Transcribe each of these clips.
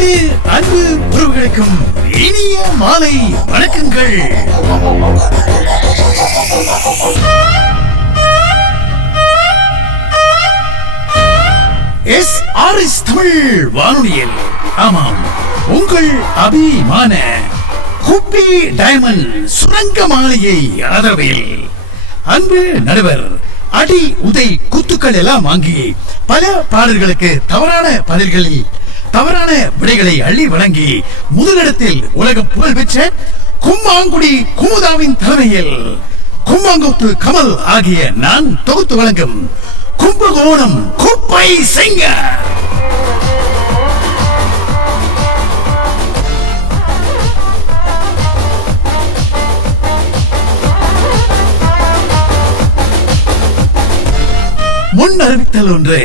அனைத்து அன்பு உறவுகளுக்கும் இனிய மாலை வணக்கங்கள். SRS தமிழ் வானொலியில் ஆமாம், உங்கள் அபிமான குப்பி டைமண்ட் சுரங்க மாலையை ஆதரவில் அன்பு நடுவர் அடி உதை குத்துக்கள் எல்லாம் வாங்கி பல பாடல்களுக்கு தவறான பதில்களில் தவறான விடைகளை அள்ளி வழங்கி முதலிடத்தில் உலக புகழ் பெற்ற கும்மாங்குடி குமுதாவின் தலைமையில் கும்மாங்குத்து கமல் ஆகிய நான் தொகுத்து வழங்கும் கும்பகோணம் குப்பை சிங்கர். முன் அறிவித்தல் ஒன்று.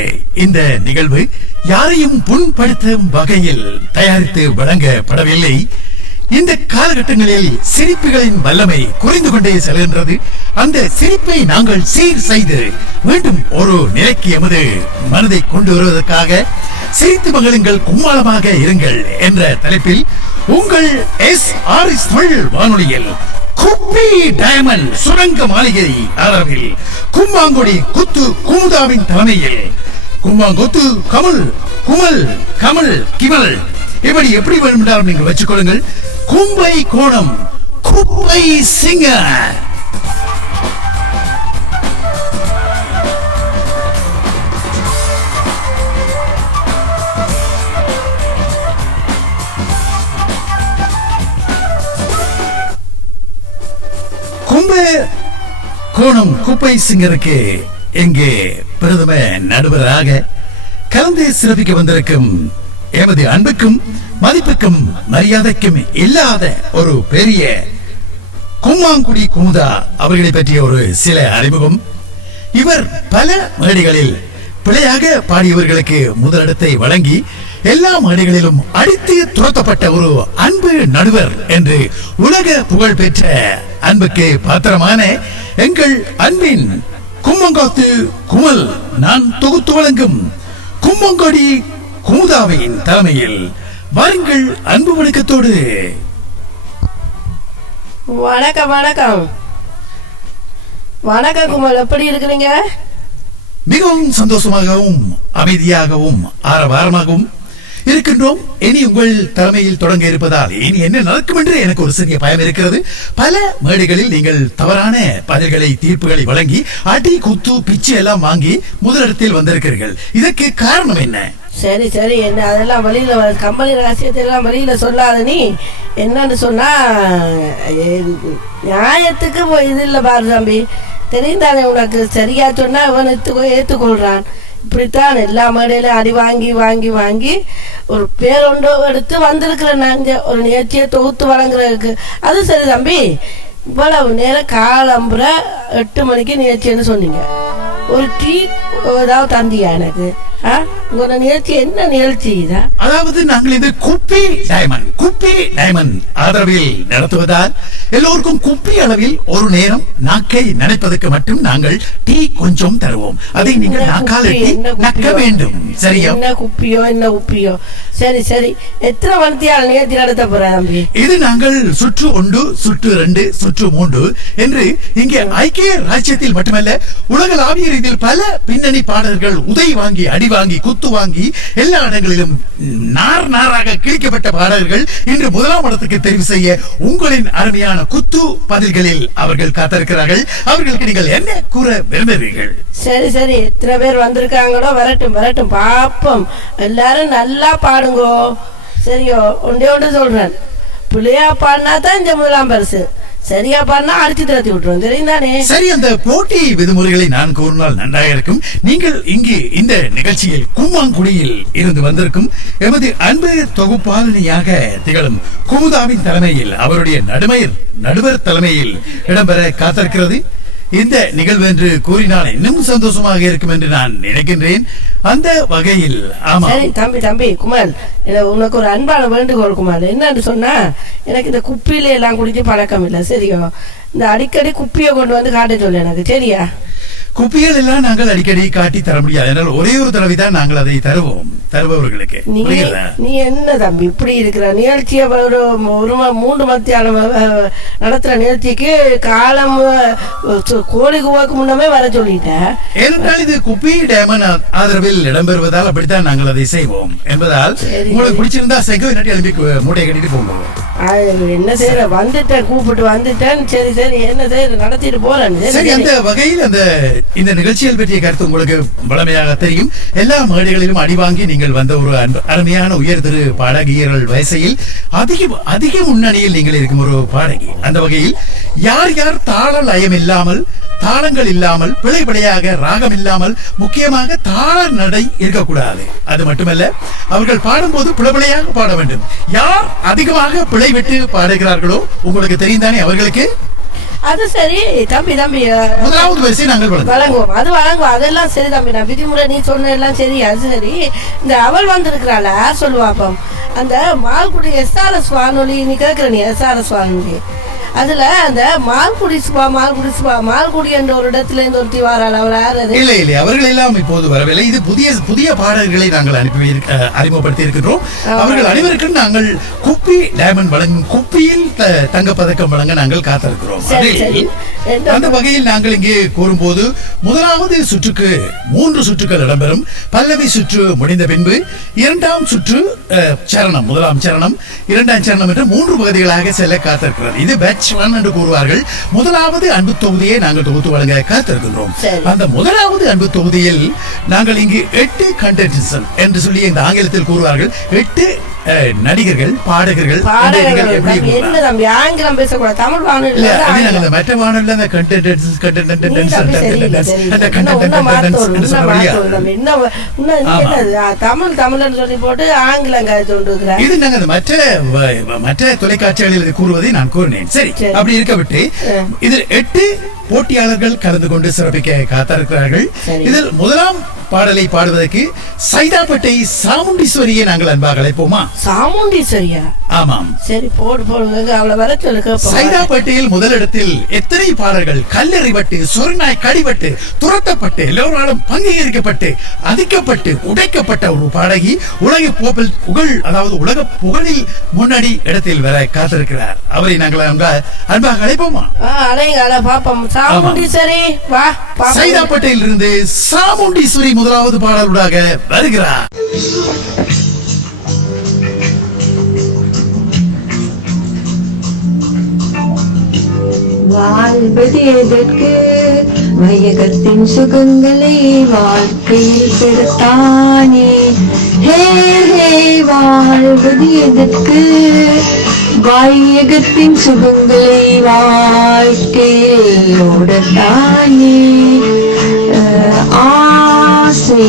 இந்த நிகழ்வு யாரையும் புண்படுத்தும் வகையில் தயாரித்து வழங்கப்படவில்லை. இந்த காலகட்டங்களில் சிரிப்புகளின் வல்லமை குறைந்து கொண்டே செல்கின்றது. அந்த சிரிப்பை நாங்கள் சீர் செய்து மீண்டும் ஒரு நிலைக்கு எமது மனதை கொண்டு வருவதற்காக சிரித்து மகளுங்கள் கும்மாளமாக இருங்கள் என்ற தலைப்பில் உங்கள் SRS தமிழ் வானொலியில் குப்பி டைமண்ட் சுரங்க மாளிகை ஆதரவில் கும்மாங்குடி குத்து குமுதாவின் தலைமையில் கும்மாங்குத்து கமல் குமல் கமல் கிமல் இப்படி எப்படி வேண்டுமென்றாலும் நீங்கள் வச்சுக்கொள்ளுங்கள். கும்பை கோணம் குப்பை சிங்கர். கோணம் குப்பை சிங்கருக்கு எங்கே பிரதம நடுவராக கலந்து சிறப்பிக்க வந்திருக்கும் எமது அன்புக்கும் மதிப்புக்கும் மரியாதைக்கும் இல்லாத ஒரு பெரிய கும்மாங்குடி குமுதா அவர்களை பற்றிய ஒரு சில அறிமுகம். இவர் பல மேடைகளில் பிழையாக பாடியவர்களுக்கு முதலிடத்தை வழங்கி எல்லா மேடைகளிலும் அடித்து துரத்தப்பட்ட ஒரு அன்பு நடுவர் என்று உலக புகழ் பெற்ற அன்புக்கு பாத்திரமான எங்கள் அன்பின் கும்மங்காத்து குமல் நான் தொகுத்து வழங்கும் கும்மங்கொடி குமுதாவின் தலைமையில் வாருங்கள் அன்பு வணக்கத்தோடு. வணக்கம் வணக்கம் வணக்கம் குமல், எப்படி இருக்கிறீங்க? மிகவும் சந்தோஷமாகவும் அமைதியாகவும் ஆரவாரமாகவும் இருக்கின்றோம். இனி உங்கள் தலைமையில் தொடங்க இருப்பதால் இனி என்ன நடக்கும் என்று எனக்கு ஒரு சிறிய பயம் இருக்கிறது. பல மேடைகளில் நீங்கள் தவறான பதில்களை தீர்ப்புகளை வழங்கி அடி குத்து பிச்சு எல்லாம் வாங்கி முதலிடத்தில் வந்திருக்கிறீர்கள். இதற்கு காரணம் என்ன? சரி சரி, என்ன அதெல்லாம் வெளியில கம்பெனி ரகசியத்தை எல்லாம் வெளியில சொல்லாத. நீ என்னன்னு சொன்னா நியாயத்துக்கு இது இல்ல பாரு தம்பி, தெரிந்தானே உனக்கு. சரியா சொன்னா இவன் ஏத்துக்கொள்றான். இப்படித்தான் எல்லா மேடையிலும் அடி வாங்கி வாங்கி வாங்கி ஒரு பேரொண்டோ எடுத்து வந்திருக்கிறேன் நான் ஒரு நிகழ்ச்சியை தொகுத்து வழங்குறதுக்கு. அது சரி தம்பி, இவ்வளவு நேரம் காலம்புற 8 மணிக்கு நிகழ்ச்சின்னு சொன்னீங்க. ஒரு டீ ஏதாவது தந்தியா எனக்கு? உங்களோட நிகழ்ச்சி என்ன நிகழ்ச்சி? அதாவது நாங்கள் இது குப்பி டைமண்ட் ஆதரவில் நடத்துவதால் எல்லோருக்கும் குப்பி அளவில் ஒரு நேரம் நாக்கை நினைப்பதற்கு மட்டும் நாங்கள் டீ கொஞ்சம் தருவோம். அதை நீங்கள் நாக்கால் நக்க வேண்டும். சரியா? என்ன குப்பியோ என்ன உப்பியோ. சரி சரி, எத்தனை மணித்தியால் நிகழ்ச்சி நடத்த போற தம்பி? இது நாங்கள் சுற்று 1 சுற்று 2 சுற்று 3 என்று இங்கே ஐக்கிய ராஜ்யத்தில் மட்டுமல்ல உலகளாவிய ரீதியில் பல பின்னணி பாடல்கள் உதை வாங்கி அடி வாங்கி குத்து வாங்கி எல்லா இடங்களிலும் நார் நாராக கிழிக்கப்பட்ட பாடல்கள் இன்று முதலாம் இடத்துக்கு தெரிவு செய்ய உங்களின் அருமையான குத்து பதில்களில் அவர்கள் காத்திருக்கிறார்கள். அவர்களுக்கு நீங்கள் என்ன கூற விரும்புகிறீர்கள்? சரி சரி, எத்தனை பேர் வந்திருக்காங்களோ வரட்டும் வரட்டும் பாப்போம். எல்லாரும் நல்லா பாடுங்கோ. சரியோ? ஒன்றே ஒன்று சொல்றேன், பிள்ளையா பாடினா தான் இந்த முதலாம் பரிசு, சரியா பாடினா அடிச்சு திரட்டி விட்டுரும். தெரியுதானே? சரி, அந்த போட்டி விதிமுறைகளை நான் கூறினால் நன்றாக இருக்கும். நீங்கள் இங்கு இந்த நிகழ்ச்சியில் கும்மாங்குடியில் இருந்து வந்திருக்கும் எமது அன்பு தொகுப்பாளினியாக திகழும் குமுதாவின் தலைமையில் அவருடைய நடுவர் தலைமையில் இடம்பெற காத்திருக்கிறது இந்த நிகழ்வு என்று கூறினால் இன்னும் சந்தோஷமாக இருக்கும் என்று நான் நினைக்கின்றேன். அந்த வகையில் ஆமா. சரி தம்பி குமார், உனக்கு ஒரு அன்பான வேண்டுகோள் குமார். என்னன்னு சொன்னா, எனக்கு இந்த குப்பியில எல்லாம் குடிச்சு பழக்கம் இல்லை. சரியோ? இந்த அடிக்கடி குப்பியை கொண்டு வந்து காட்ட சொல்லு எனக்கு. சரியா? குப்பிகள் எல்லாம் நாங்கள் அடிக்கடி காட்டி தர முடியாது. ஒரே ஒரு தடவை தான் நாங்கள் அதை தருவோம். தருபவர்களுக்கு. நீ புரியுதா? நீ என்ன தம்பி இப்படி இருக்கிற நிகழ்ச்சியை ஒரு 3 மத்தியானம் நடத்துற நிகழ்ச்சிக்கு காலம் கோழி கூவாக்கு முன்னமே வர சொல்லிட்ட. ஏனென்றால் இது குப்பி டைமண்ட் ஆதரவில் இடம்பெறுவதால் அப்படித்தான் நாங்கள் அதை செய்வோம் என்பதால் உங்களுக்கு பிடிச்சிருந்தா செங்கோ இல்லாட்டி எழுப்பி மூட்டையை கட்டிட்டு போவோம். என்ன செய்யற வந்துட்டேன், கூப்பிட்டு வந்துட்டேன். சரி சரி என்ன செய்யற நடத்திட்டு போறேன். சரி, அந்த வகையில் இந்த நிகழ்ச்சிகள் பற்றிய கருத்து உங்களுக்கு வளமையாக தெரியும். எல்லா மேடைகளிலும் அடி வாங்கி நீங்கள் வந்த ஒரு அருமையான உயர் திரு பாடகியர்கள் வயசையில் அதிக முன்னணியில் நீங்கள் இருக்கும் ஒரு பாடகி. அந்த வகையில் யார் யார் தாள லயம் இல்லாமல், தாளங்கள் இல்லாமல், பிழையாக ராகம் இல்லாமல், முக்கியமாக தாள நடை இருக்கக்கூடாது. அது மட்டுமல்ல, அவர்கள் பாடும்போது பிழையாக பாட வேண்டும். யார் அதிகமாக பிழை விட்டு பாடுகிறார்களோ உங்களுக்கு தெரிந்தானே அவர்களுக்கு. அது சரி தம்பி தம்பி முதலாவது வரிசை நாங்கள் வழங்குவோம். அது வழங்குவோம், அதெல்லாம் சரி தம்பி. நான் விதிமுறை நீ சொன்ன எல்லாம் சரி. அது சரி, இந்த அவள் வந்திருக்கிறாள் சொல்லுவாப்பம். அந்த மால்குடி SRS வானொலி நீ கேட்கிற, நீ SRS வானொலி அதுல அந்த மால்குடி என்ற ஒரு இடத்துல இருந்து ஒருத்தி வாராள். அவள் யாரு? இல்லை இல்லை, அவர்கள் எல்லாம் இப்போது வரவில்லை. இது புதிய பாடல்களை நாங்கள் அறிமுகப்படுத்தி இருக்கின்றோம். அவர்கள் அனைவருக்கும் நாங்கள் குப்பி டைமண்ட் வழங்கும் குப்பியில் தங்கப்பதக்கம் வழங்க நாங்கள் காத்திருக்கிறோம். அந்த வகையில் நாங்கள் இங்கே கூறும்போது முதலாவது சுற்றுக்கு 3 சுற்றுக்கள் இடம்பெறும். பல்லவி சுற்று முடிந்த பின்பு 2ஆம் சுற்று சரணம், 1ஆம் சரணம் 2ஆம் சரணம் என்று 3 பகுதிகளாக செல்ல காத்திருக்கிறது. இது பேட்ச் 1 என்று கூறுவார்கள். முதலாவது அன்பு தொகுதியை நாங்கள் தொகுத்து வழங்க காத்திருக்கின்றோம். அந்த முதலாவது அன்பு தொகுதியில் நாங்கள் இங்கு 8 கண்டென்டன்ஸ் என்று சொல்லி இந்த ஆங்கிலத்தில் கூறுவார்கள். 8 நடிகர்கள், பாடகர்கள். ஆங்கிலம் பேசக்கூடாது, தமிழ் வானொலி மற்ற வானொலி தமிழ் தமிழ் சொல்லி போட்டு ஆங்கிலம் இது நாங்கள் மற்ற தொலைக்காட்சிகளில் கூறுவதை நான் கூறினேன். சரி, அப்படி இருக்க விட்டு இதில் 8 போட்டியாளர்கள் கலந்து கொண்டு சிறப்பிக்க காத்திருக்கிறார்கள். இதில் முதலாம் பாடலை பாடுவதற்கு சைதாப்பேட்டை சாமுண்டீஸ்வரியை நாங்கள் அன்பாக அழைப்போமா? சாமுண்டீஸ்வரியா? ஆமாம். சரி, போடு அவளை வர சொல்லு. சைதாப்பேட்டையில் முதலிடத்தில் எத்தனை பாடல்கள் கல்லெறிபட்டு, சொர்நாய் கடிபட்டு, துரத்தப்பட்டு, எல்லோராலும் பங்கீகரிக்கப்பட்டு, அதிக்கப்பட்டு, உடைக்கப்பட்ட ஒரு பாடகி உலக புகழில் முன்னணி இடத்தில் வர காத்திருக்கிறார். அவரை நாங்கள் அன்பாக அழைப்போமா? சாமுண்டீஸ்வரி வா. சைதாப்பேட்டையில் இருந்து சாமுண்டீஸ்வரி முதலாவது பாடலுடாக வருகிறார். வாழ்வது எதற்கு? வையகத்தின் சுகங்களை வாழ்க்கையில் பெறத்தானே. ஹே ஹே, வாழ்வது எதற்கு? வையகத்தின் சுகங்களை வாழ்க்கையில் ஓடத்தானே. ஆசை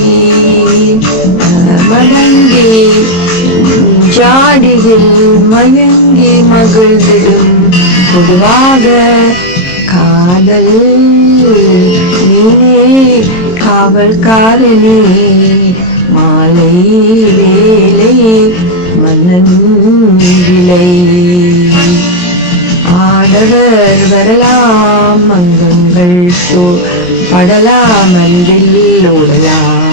மடங்கி ஜாடியில் மயங்கி மகிழ்ந்திடும் பொதுவாக காதல் நீனே காவல்காரனே. மாலை வேலை மன்னன் விலை. ஆடவர் வரலாம், அங்கங்கள் படலாம், அன்பில் ஓடலாம்.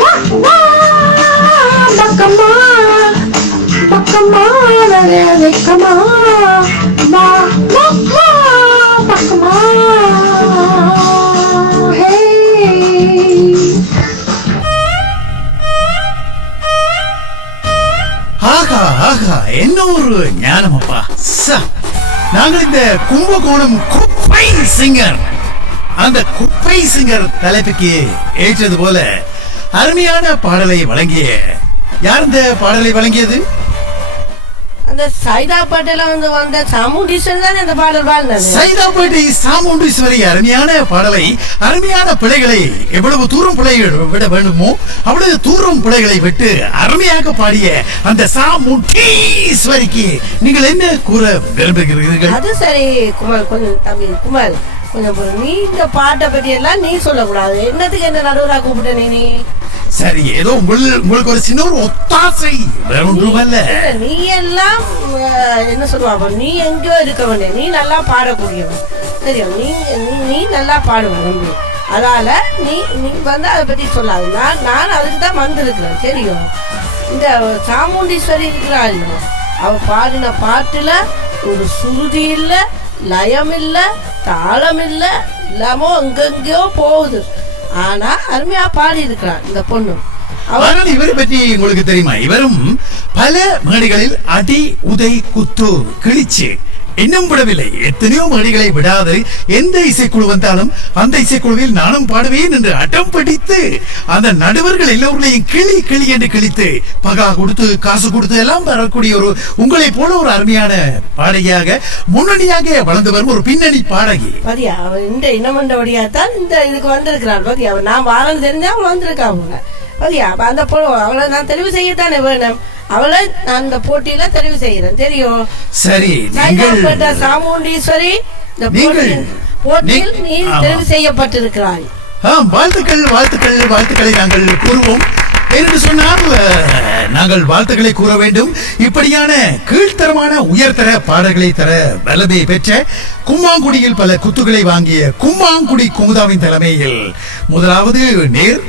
பக்கமா பக்கமா வெக்கமா பக்கமா. ஆகா ஆகா, என்ன ஒரு ஞானம் அப்பா. நாங்கள் இந்த கும்பகோணம் குப்பை சிங்கர், அந்த குப்பை சிங்கர் தலைப்புக்கு ஏற்றது போல அருமையான பாடலை வழங்கிய யார் இந்த பாடலை வழங்கியது? அந்த சைதாப்பேட்டையில வந்த சாமுண்டீஸ்வரி தான் இந்த பாடல் பாடினது. சைதாப்பேட்டை சாமுண்டீஸ்வரி அருமையான பாடலை, அருமையான பிழைகளை, எவ்வளவு தூரம் பிழைகள் விட வேண்டுமோ அவ்வளவு தூரம் பிழைகளை விட்டு அருமையாக பாடிய அந்த சாமுண்டீஸ்வரிக்கு நீங்கள் என்ன கூற விரும்புகிறீர்கள்? அது சரி குமார், கொஞ்சம் தம்பி குமார், கொஞ்சம் நீ இந்த பாட்டை பற்றி எல்லாம் நீ சொல்லக்கூடாது. என்னத்துக்கு என்ன நடுவராக கூப்பிட்ட நீ? சரி, ஏதோ உங்களுக்கு ஒரு சின்ன ஒரு ஒத்தாசை, வேற ஒன்றுமல்ல. நீ எல்லாம் என்ன சொல்லுவா, நீ எங்கேயோ இருக்க வேண்டிய, நீ நல்லா பாடக்கூடியவன் தெரியும். நீ நல்லா பாடுவ தம்பி. அதால நீ நீ வந்து அதை பத்தி சொல்லாது. நான் அதுக்கு தான் வந்திருக்கிறேன் தெரியும். இந்த சாமுண்டீஸ்வரி இருக்கிறாள், அவ பாடின பாட்டுல ஒரு சுருதி இல்ல, லயம் இல்ல, தாளம் இல்ல, இல்லாம எங்கெங்கயோ போகுது. ஆனா அருமையா பாடி இருக்கிறான் இந்த பொண்ணு. ஆனால் இவரை பற்றி உங்களுக்கு தெரியுமா? இவரும் பல மேடைகளில் அடி உதை குத்து கிழிச்சு இன்னும் விடவில்லை. எத்தனையோ மேடைகளை விடாது எந்த இசைக்குழு வந்தாலும் அந்த இசைக்குழுவில் நானும் பாடுவேன் என்று அடம் பிடித்து அந்த நடுவர்கள் எல்லோர்களையும் கிளி கிளி என்று கிழித்து பகா கொடுத்து காசு கொடுத்து எல்லாம் வரக்கூடிய ஒரு உங்களை போல ஒரு அருமையான பாடகியாக முன்னணியாக வளர்ந்து வரும் ஒரு பின்னணி பாடகி. பாதியா இந்த இனமண்டபடியா தான் இந்த இதுக்கு வந்திருக்கிறாள். பாதியா நான் வாரம் தெரிஞ்சா அவள் வந்திருக்கா. அவங்க பாதியா அந்த அவளை நான் தெரிவு செய்யத்தானே வேணும். அவளை நான் இந்த போட்டியில தெரிவு செய்யறேன் தெரியும். சரி, சாமுண்டீஸ்வரி இந்த போட்டியில் நீ தெரிவு செய்யப்பட்டிருக்கிறாய். வாழ்த்துக்கள் வாழ்த்துக்கள் வாழ்த்துக்களை நாங்கள் கூறுவோம். என்று சொன்னால் நாங்கள் வாழ்த்துக்களை கூற வேண்டும். இப்படியான கீழ்த்தரமான உயர்தர பாடல்களை தர வல்லமை பெற்ற கும்மாங்குடியில் பல குத்துகளை வாங்கிய கும்மாங்குடி குமுதாவின் தலைமையில் முதலாவது நேர்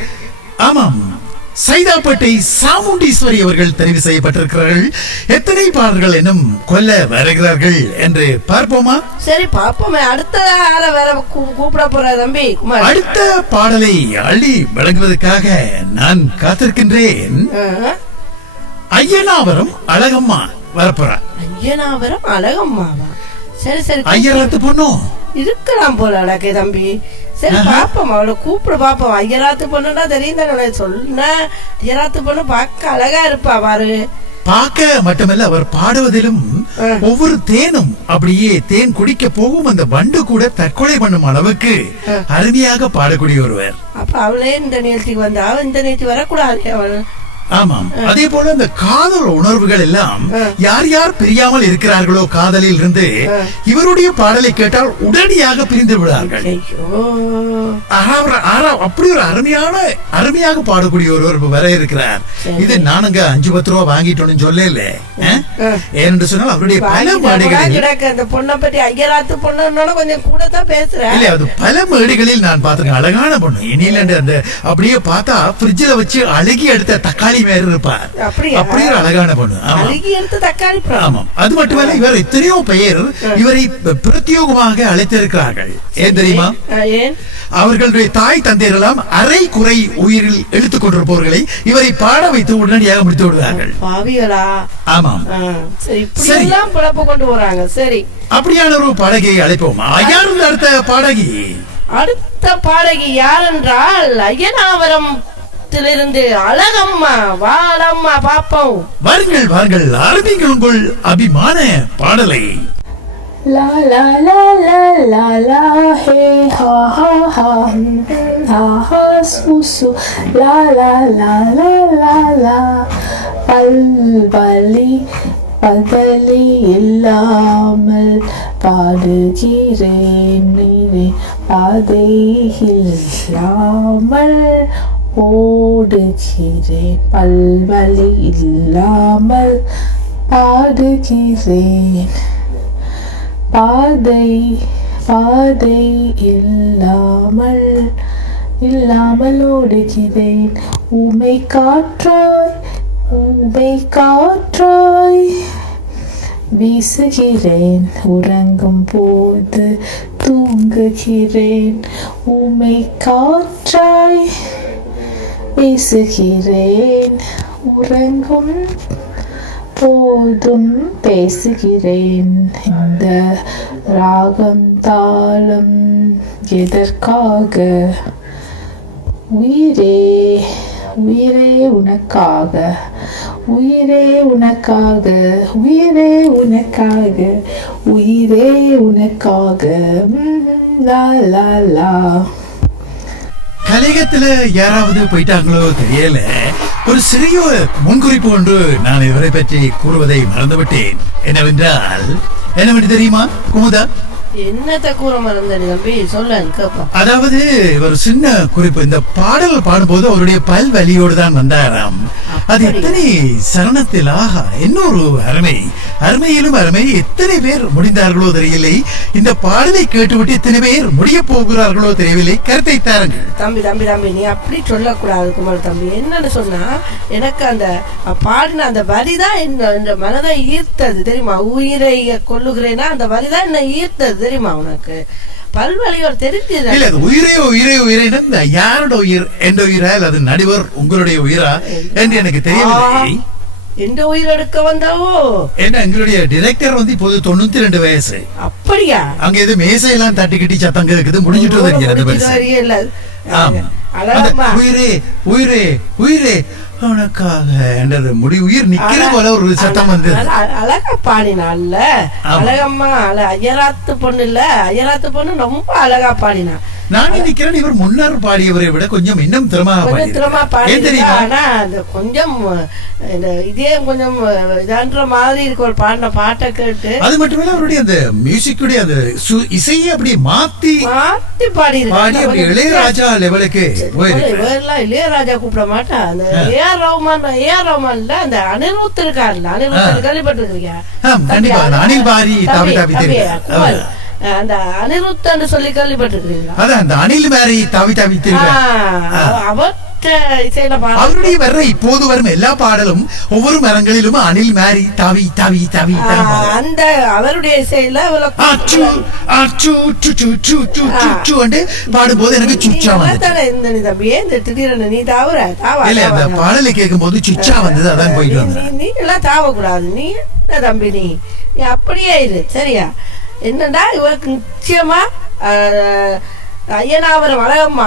ஆமாம் சைதாப்பேட்டை சாமுண்டீஸ்வரி அவர்கள் தெரிவு செய்யப்பட்டிருக்கிறார்கள். எத்தனை பாடல்கள் இன்னும் கொல்ல வருகிறார்கள் என்று பார்ப்போமா? சரி பார்ப்போமே. அடுத்த வேற கூப்பிட போற தம்பி குமார். அடுத்த பாடலை அள்ளி வழங்குவதற்காக நான் காத்திருக்கின்றேன். ஐயனாவரம் அழகம்மா வரப்போறார். ஐயனாவரம் அழகம்மாவா? சரி சரி, ஐயராத்து பொண்ணும் இருக்கலாம் போல அடக்கே தம்பி. சரி பாப்போம், அவளை கூப்பிட பாப்போம். ஐயராத்து பொண்ணுன்னா தெரியும் தானே சொன்ன. ஐயராத்து பொண்ணு பார்க்க அழகா இருப்பா பாரு. பார்க்க மட்டுமல்ல, அவர் பாடுவதிலும் ஒவ்வொரு தேனும் அப்படியே தேன் குடிக்க போகும் அந்த வண்டு கூட தற்கொலை பண்ணும் அளவுக்கு அருமையாக பாடக்கூடிய ஒருவர். அப்ப அவளே இந்த நிகழ்ச்சிக்கு வந்தா இந்த நிகழ்ச்சி வரக்கூடாது அவள். ஆமாம், அதே போல இந்த காதல் உணர்வுகள் எல்லாம் யார் யார் பிரியாமல் இருக்கிறார்களோ காதலில் இருந்து இவருடைய பாடலை கேட்டால் உடனடியாக பிரிந்து விடுவார்கள். அப்படி ஒரு அருமையாக பாடக்கூடிய ஒருவர் வர இருக்கிறார். இது நானுங்க 5-10 ரூபா வாங்கிட்டோம்னு சொல்லல. ஏன்னு சொன்னால் அவருடைய பல மேடைகளில் அந்த பொண்ணை பற்றி ஐயராத்து பொண்ணு கொஞ்சம் கூட தான் பேசுறேன். இல்ல, அது பல மேடைகளில் நான் பார்த்திருக்கேன். அழகான பொண்ணு. இனியில அந்த அப்படியே பார்த்தா பிரிட்ஜில் வச்சு அழுகி எடுத்த தக்காளி மேல இருப்பார். அப்படி ஒரு அழகான பொண்ணு. ஆமாம், அது மட்டுமல்ல இவர் எத்தனையோ பெயர் இவரை பிரத்யோகமாக அழைத்திருக்கிறார்கள். ஏன் தெரியுமா? அவர்களுடைய தாய் தந்தையரெல்லாம் அரை குறை உயிரில் எடுத்துக் கொண்டிருப்பவர்களை இவரை பாட வைத்து உடனடியாக முடித்து விடுவார்கள். ஆமாம், சரி கொண்டு போறாங்க. சரி, அப்படியான ஒரு பாடகியை அழைப்போம். யார் அடுத்த பாடகி? அடுத்த பாடகி யார் என்றால் ஐயனாவரம் இருந்து அழகம்மா. வாழம்மா பாப்போம். வாருங்கள் வாருங்கள், ஆரம்பிங்கள் உங்கள் அபிமான பாடலை. La la la la la la hey ha ha ha ha ha su su la la la la la la பல்பலி இல்லாமல் பாடுகிறேன் நீரே பாதை இல்லாமல் ஓடுகிறேன் பல்வலி இல்லாமல் பாடுகிறேன் பாதை இல்லாமல் ஓடுகிறேன் உமை காற்றாய் வீசுகிறேன் உறங்கும் போது தூங்குகிறேன் உமை காற்றாய் வீசுகிறேன் உறங்கும் போதும் பேசுகிறேன். இந்த ராகம் தாளம் எதற்காக? உயிரே உயிரே உனக்காக உயிரே உனக்காக உயிரே உனக்காக உயிரே உனக்காக லா லா லா. கலையகத்துல யாராவது போயிட்டாங்களோ தெரியல. ஒரு சிறிய முன்குறிப்பு ஒன்று நான் இவரை பற்றி கூறுவதை மறந்துவிட்டேன். என்னவென்று தெரியுமா குமுதா? என்னத்தை கூற மறந்தேன் தம்பி, சொல்ல கேப்பா. அதாவது ஒரு சின்ன குறிப்பு, இந்த பாடல் பாடும்போது அவருடைய பல் வலியோடு தான் வந்தாராம். அது எத்தனை சரணத்தில், ஆஹா இன்னொரு அருமை, அருமையிலும் அருமை. எத்தனை பேர் முடிந்தார்களோ தெரியவில்லை, இந்த பாடலை கேட்டுவிட்டு எத்தனை பேர் முடிய போகிறார்களோ தெரியவில்லை. கருத்தை தாருங்கள். தம்பி தம்பி தம்பி, நீ அப்படி சொல்லக்கூடாது குமார் தம்பி. என்னன்னு சொன்னா, எனக்கு அந்த பாடின அந்த வரிதான் இந்த மனதை ஈர்த்தது தெரியுமா. உயிரை கொல்லுகிறேன்னா அந்த வரிதான் என்ன ஈர்த்தது தெரியுமா உனக்கு. பல்வழியோர் தெரிஞ்சது இல்ல, அது உயிரே உயிரே உயிரே, யாரோட உயிர், எந்த உயிரா அல்லது நடுவர் உங்களுடைய உயிரா என்று எனக்கு தெரியவில்லை. எந்த உயிர் எடுக்க வந்தாவோ என்ன, எங்களுடைய டிரெக்டர் வந்து இப்போது 92 வயசு. அப்படியா? அங்க எது மேசையெல்லாம் தட்டி கிட்டி சத்தம் கேக்குது, முடிஞ்சிட்டு உயிரே உயிரே உயிரே உனக்காக என்றது முடி உயிர் நிக்கிற போல ஒரு சத்தம் வந்து அழகா பாடினால. அழகம்மா ஐயராத்து பொண்ணு இல்ல, ஐயராத்து பொண்ணு ரொம்ப அழகா பாடினா. நான் நினைக்கிறேன் இவர் முன்னர் பாடியவரை விட கொஞ்சம் இன்னும் திறமா பாடினா. ஆனா அந்த கொஞ்சம் இதே கொஞ்சம் இதான்ற மாதிரி இருக்க ஒரு பாடின பாட்டை கேட்டு, அது மட்டுமில்ல அவருடைய அந்த மியூசிக்குடைய அந்த இசையை அப்படி மாத்தி பாடி அப்படி இளையராஜா லெவலுக்கு. இளையராஜா கூப்பிட மாட்டா, அந்த ஏஆர் ரஹ்மான்ல அந்த அனிருத் இருக்காருல்ல, அனிருத் கேள்விப்பட்டிருக்கீங்க? கண்டிப்பா, அனில் பாரி தாவி தாவி தெரியும். அந்த அனிருத் சொல்லி கேள்விப்பட்டிருக்கீங்களா? அதான் அந்த அனில் பாரி தாவி தாவி தெரியும். அவர் அவருடைய வர்ற இப்போது வரும் எல்லா பாடலும் ஒவ்வொரு மரங்களிலும் அணில் மாறி தாவி தாவி தாவி அந்த அவருடைய இசையில பாடும்போது எனக்கு சுச்சா வந்தது. திடீர்னு நீ தாவுற அந்த பாடலை கேட்கும் போது சுச்சா வந்தது. அதான் போயிட்டு வந்தேன். நீ எல்லாம் தாவக்கூடாது. நீ என்ன தம்பி, நீ அப்படியே இரு சரியா. என்னடா இவருக்கு நிச்சயமா ஐயனாவரம் அழகம்மா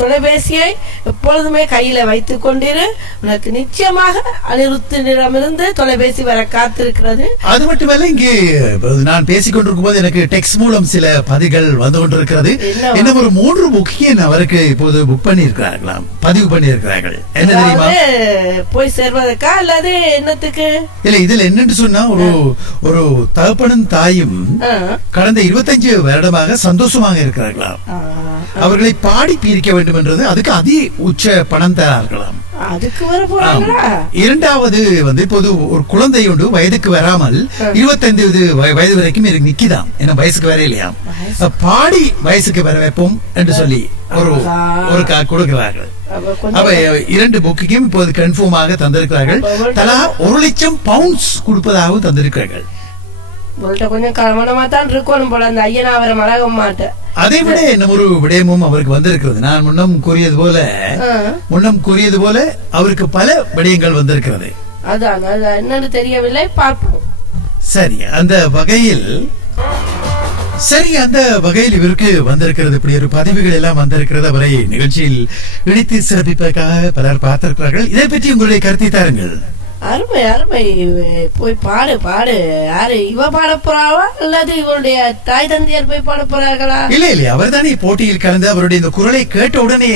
தொலைபேசியை எப்பொழுதுமே கையில வைத்துக் கொண்டிரு. உனக்கு நிச்சயமாக அனிருத்திடமிருந்து தொலைபேசி வர காத்திருக்கிறது. அது மட்டுமல்ல, இங்கே நான் பேசிக் கொண்டிருக்கும் போது எனக்கு டெக்ஸ்ட் மூலம் சில பதிகள் வந்து கொண்டிருக்கிறது. இன்னும் ஒரு 3 புக்கிங் அவருக்கு இப்போது புக் பண்ணி இருக்கிறார்களாம், பதிவு பண்ணி இருக்கிறார்கள். என்ன தெரியுமா, போய் சேர்வதற்கா அல்லது என்னத்துக்கு? இல்ல, இதுல என்னன்னு சொன்னா, ஒரு தகப்பனும் தாயும் கடந்த 25 வருடமாக சந்தோஷமாக இருக்கிறார். அவர்களை பாடி பீரிக்க வேண்டும் என்றது, அதுக்கு அதி உச்ச பணம் தரார்களாம். அதுக்கு வர போறாங்களா? இரண்டாவது வந்து இப்போது ஒரு குழந்தை உண்டு, வயதுக்கு வராமல் 25 வயது வரைக்கும் நிக்கிதான், ஏன்னா வயசுக்கு வர இல்லையா, பாடி வயசுக்கு வர வைப்போம் என்று சொல்லி ஒரு கொடுக்கிறார்கள். அப்ப 2 புக்கையும் இப்போது கன்ஃபார்மாக தந்திருக்கிறார்கள். தலா 1 லட்சம் பவுண்ட்ஸ் கொடுப்பதாகவும் தந்திருக்கிறார்கள். கொஞ்சம் கவனமா தான் இருக்கணும் போல அந்த ஐயனாவரம் அழகம்மாட்ட. அதை விட என்ன ஒரு விடயமும் அவருக்கு வந்திருக்கிறது. நான் முன்னம் கூறியது போல அவருக்கு பல விடயங்கள் வந்திருக்கிறது. அதான் என்னன்னு தெரியவில்லை, பார்ப்போம். சரி, அந்த வகையில் இவருக்கு வந்திருக்கிறது. இப்படி ஒரு பதிவுகள் எல்லாம் வந்திருக்கிறது. அவரை நிகழ்ச்சியில் இணைத்து சிறப்பிப்பதற்காக பலர் பார்த்திருக்கிறார்கள். இதை பற்றி உங்களுடைய கருத்தை தாருங்கள். அருமை அருமை, போய் பாடு பாடு. யாரு இவ பாட போறாவா அல்லது இவருடைய தாய் தந்தையர் போய் பாட போறார்களா? இல்ல, அவர் தானே போட்டியில் கலந்து அவருடைய இந்த குரலை கேட்ட உடனே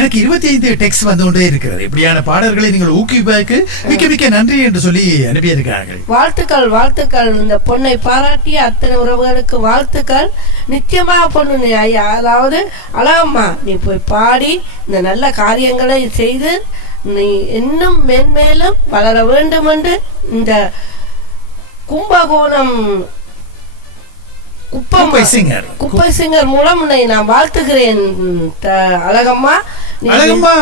எனக்கு 25 டெக்ஸ்ட் வந்து கொண்டே இருக்கிறது. இப்படியான பாடல்களை நீங்கள் ஊக்குவிப்பதற்கு மிக்க மிக்க நன்றி என்று சொல்லி அனுப்பியிருக்கிறார்கள். வாழ்த்துக்கள் வாழ்த்துக்கள். இந்த பொண்ணை பாராட்டிய அத்தனை உறவுகளுக்கு வாழ்த்துக்கள். நிச்சயமா பொண்ணு ஐயா, அதாவது அழகம்மா, நீ போய் பாடி இந்த நல்ல காரியங்களை செய்து நீ இன்னும் மென்மேலும் வளர வேண்டும் என்று இந்த கும்பகோணம் குப்பை சிங்கர் மூலம் உன்னை நான் வாழ்த்துகிறேன் அழகம்மா. அழகம்மா,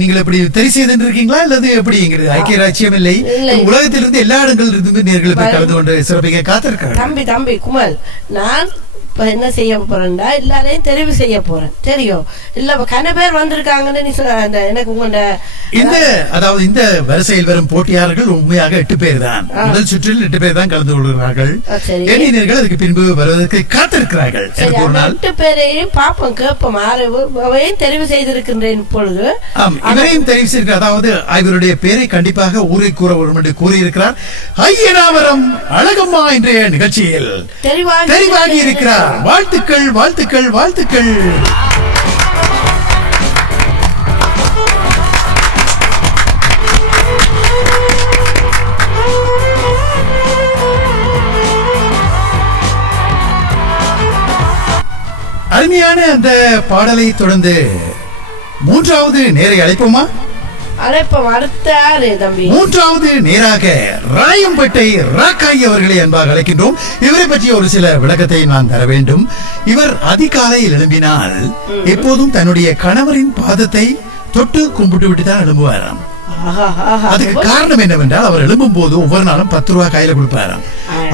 நீங்கள் எப்படி தெரிவு செய்திருக்கீங்களா அல்லது எப்படிங்கிறது ஐக்கிய ராஜ்யம் இல்லை, உலகத்திலிருந்து எல்லா இடங்களில் இருந்து நேர்களை கலந்து கொண்டு சிறப்பிக்க காத்திருக்காங்க. தம்பி குமல், நான் இப்ப என்ன செய்ய போறேன்டா, எல்லாரையும் தெரிவு செய்ய போறேன். தெரியும் இல்ல, கன பேர் வந்திருக்காங்கன்னு நீ எனக்கு உங்களோட அதாவது இந்த வரிசையில் வரும் போட்டியாளர்கள் உண்மையாக 8 பேர் தான். முதல் சுற்றில் 8 பேர் தான் கலந்து கொள்கிறார்கள். எண்ணினர்கள் அதுக்கு பின்பு வருவதற்கு காத்திருக்கிறார்கள். 8 பேரையும் பாப்போம், கேட்போம். அவையும் தெரிவு செய்திருக்கின்றேன் இப்பொழுது. இவரையும் தெரிவு செய்திருக்கிறார். அதாவது இவருடைய பேரை கண்டிப்பாக ஊரை கூற வரும் என்று கூறியிருக்கிறார். ஐயனாவரம் அழகம்மா இன்றைய நிகழ்ச்சியில் தெரிவாகி இருக்கிறார். வாழ்த்துக்கள் வாழ்த்துக்கள் வாழ்த்துக்கள். அருமையான அந்த பாடலை தொடர்ந்து மூன்றாவது நேரை அழைப்போமா? அழைப்போம். அடுத்தாரு தம்பி? மூன்றாவது நேராக ராயம்பேட்டை ராக்காய் அவர்களை அன்பாக அழைக்கின்றோம். இவரை பற்றிய ஒரு சில விளக்கத்தை நான் தர வேண்டும். இவர் அதிகாலையில் எழும்பினால் எப்போதும் தன்னுடைய கணவரின் பாதத்தை தொட்டு கும்பிட்டு விட்டு தான் எழும்புவாராம். அதுக்கு காரணம் என்னவென்றால் அவர் எழும்பும் போது ஒவ்வொரு நாளும் 10 ரூபாய் கையில கொடுப்பாராம்.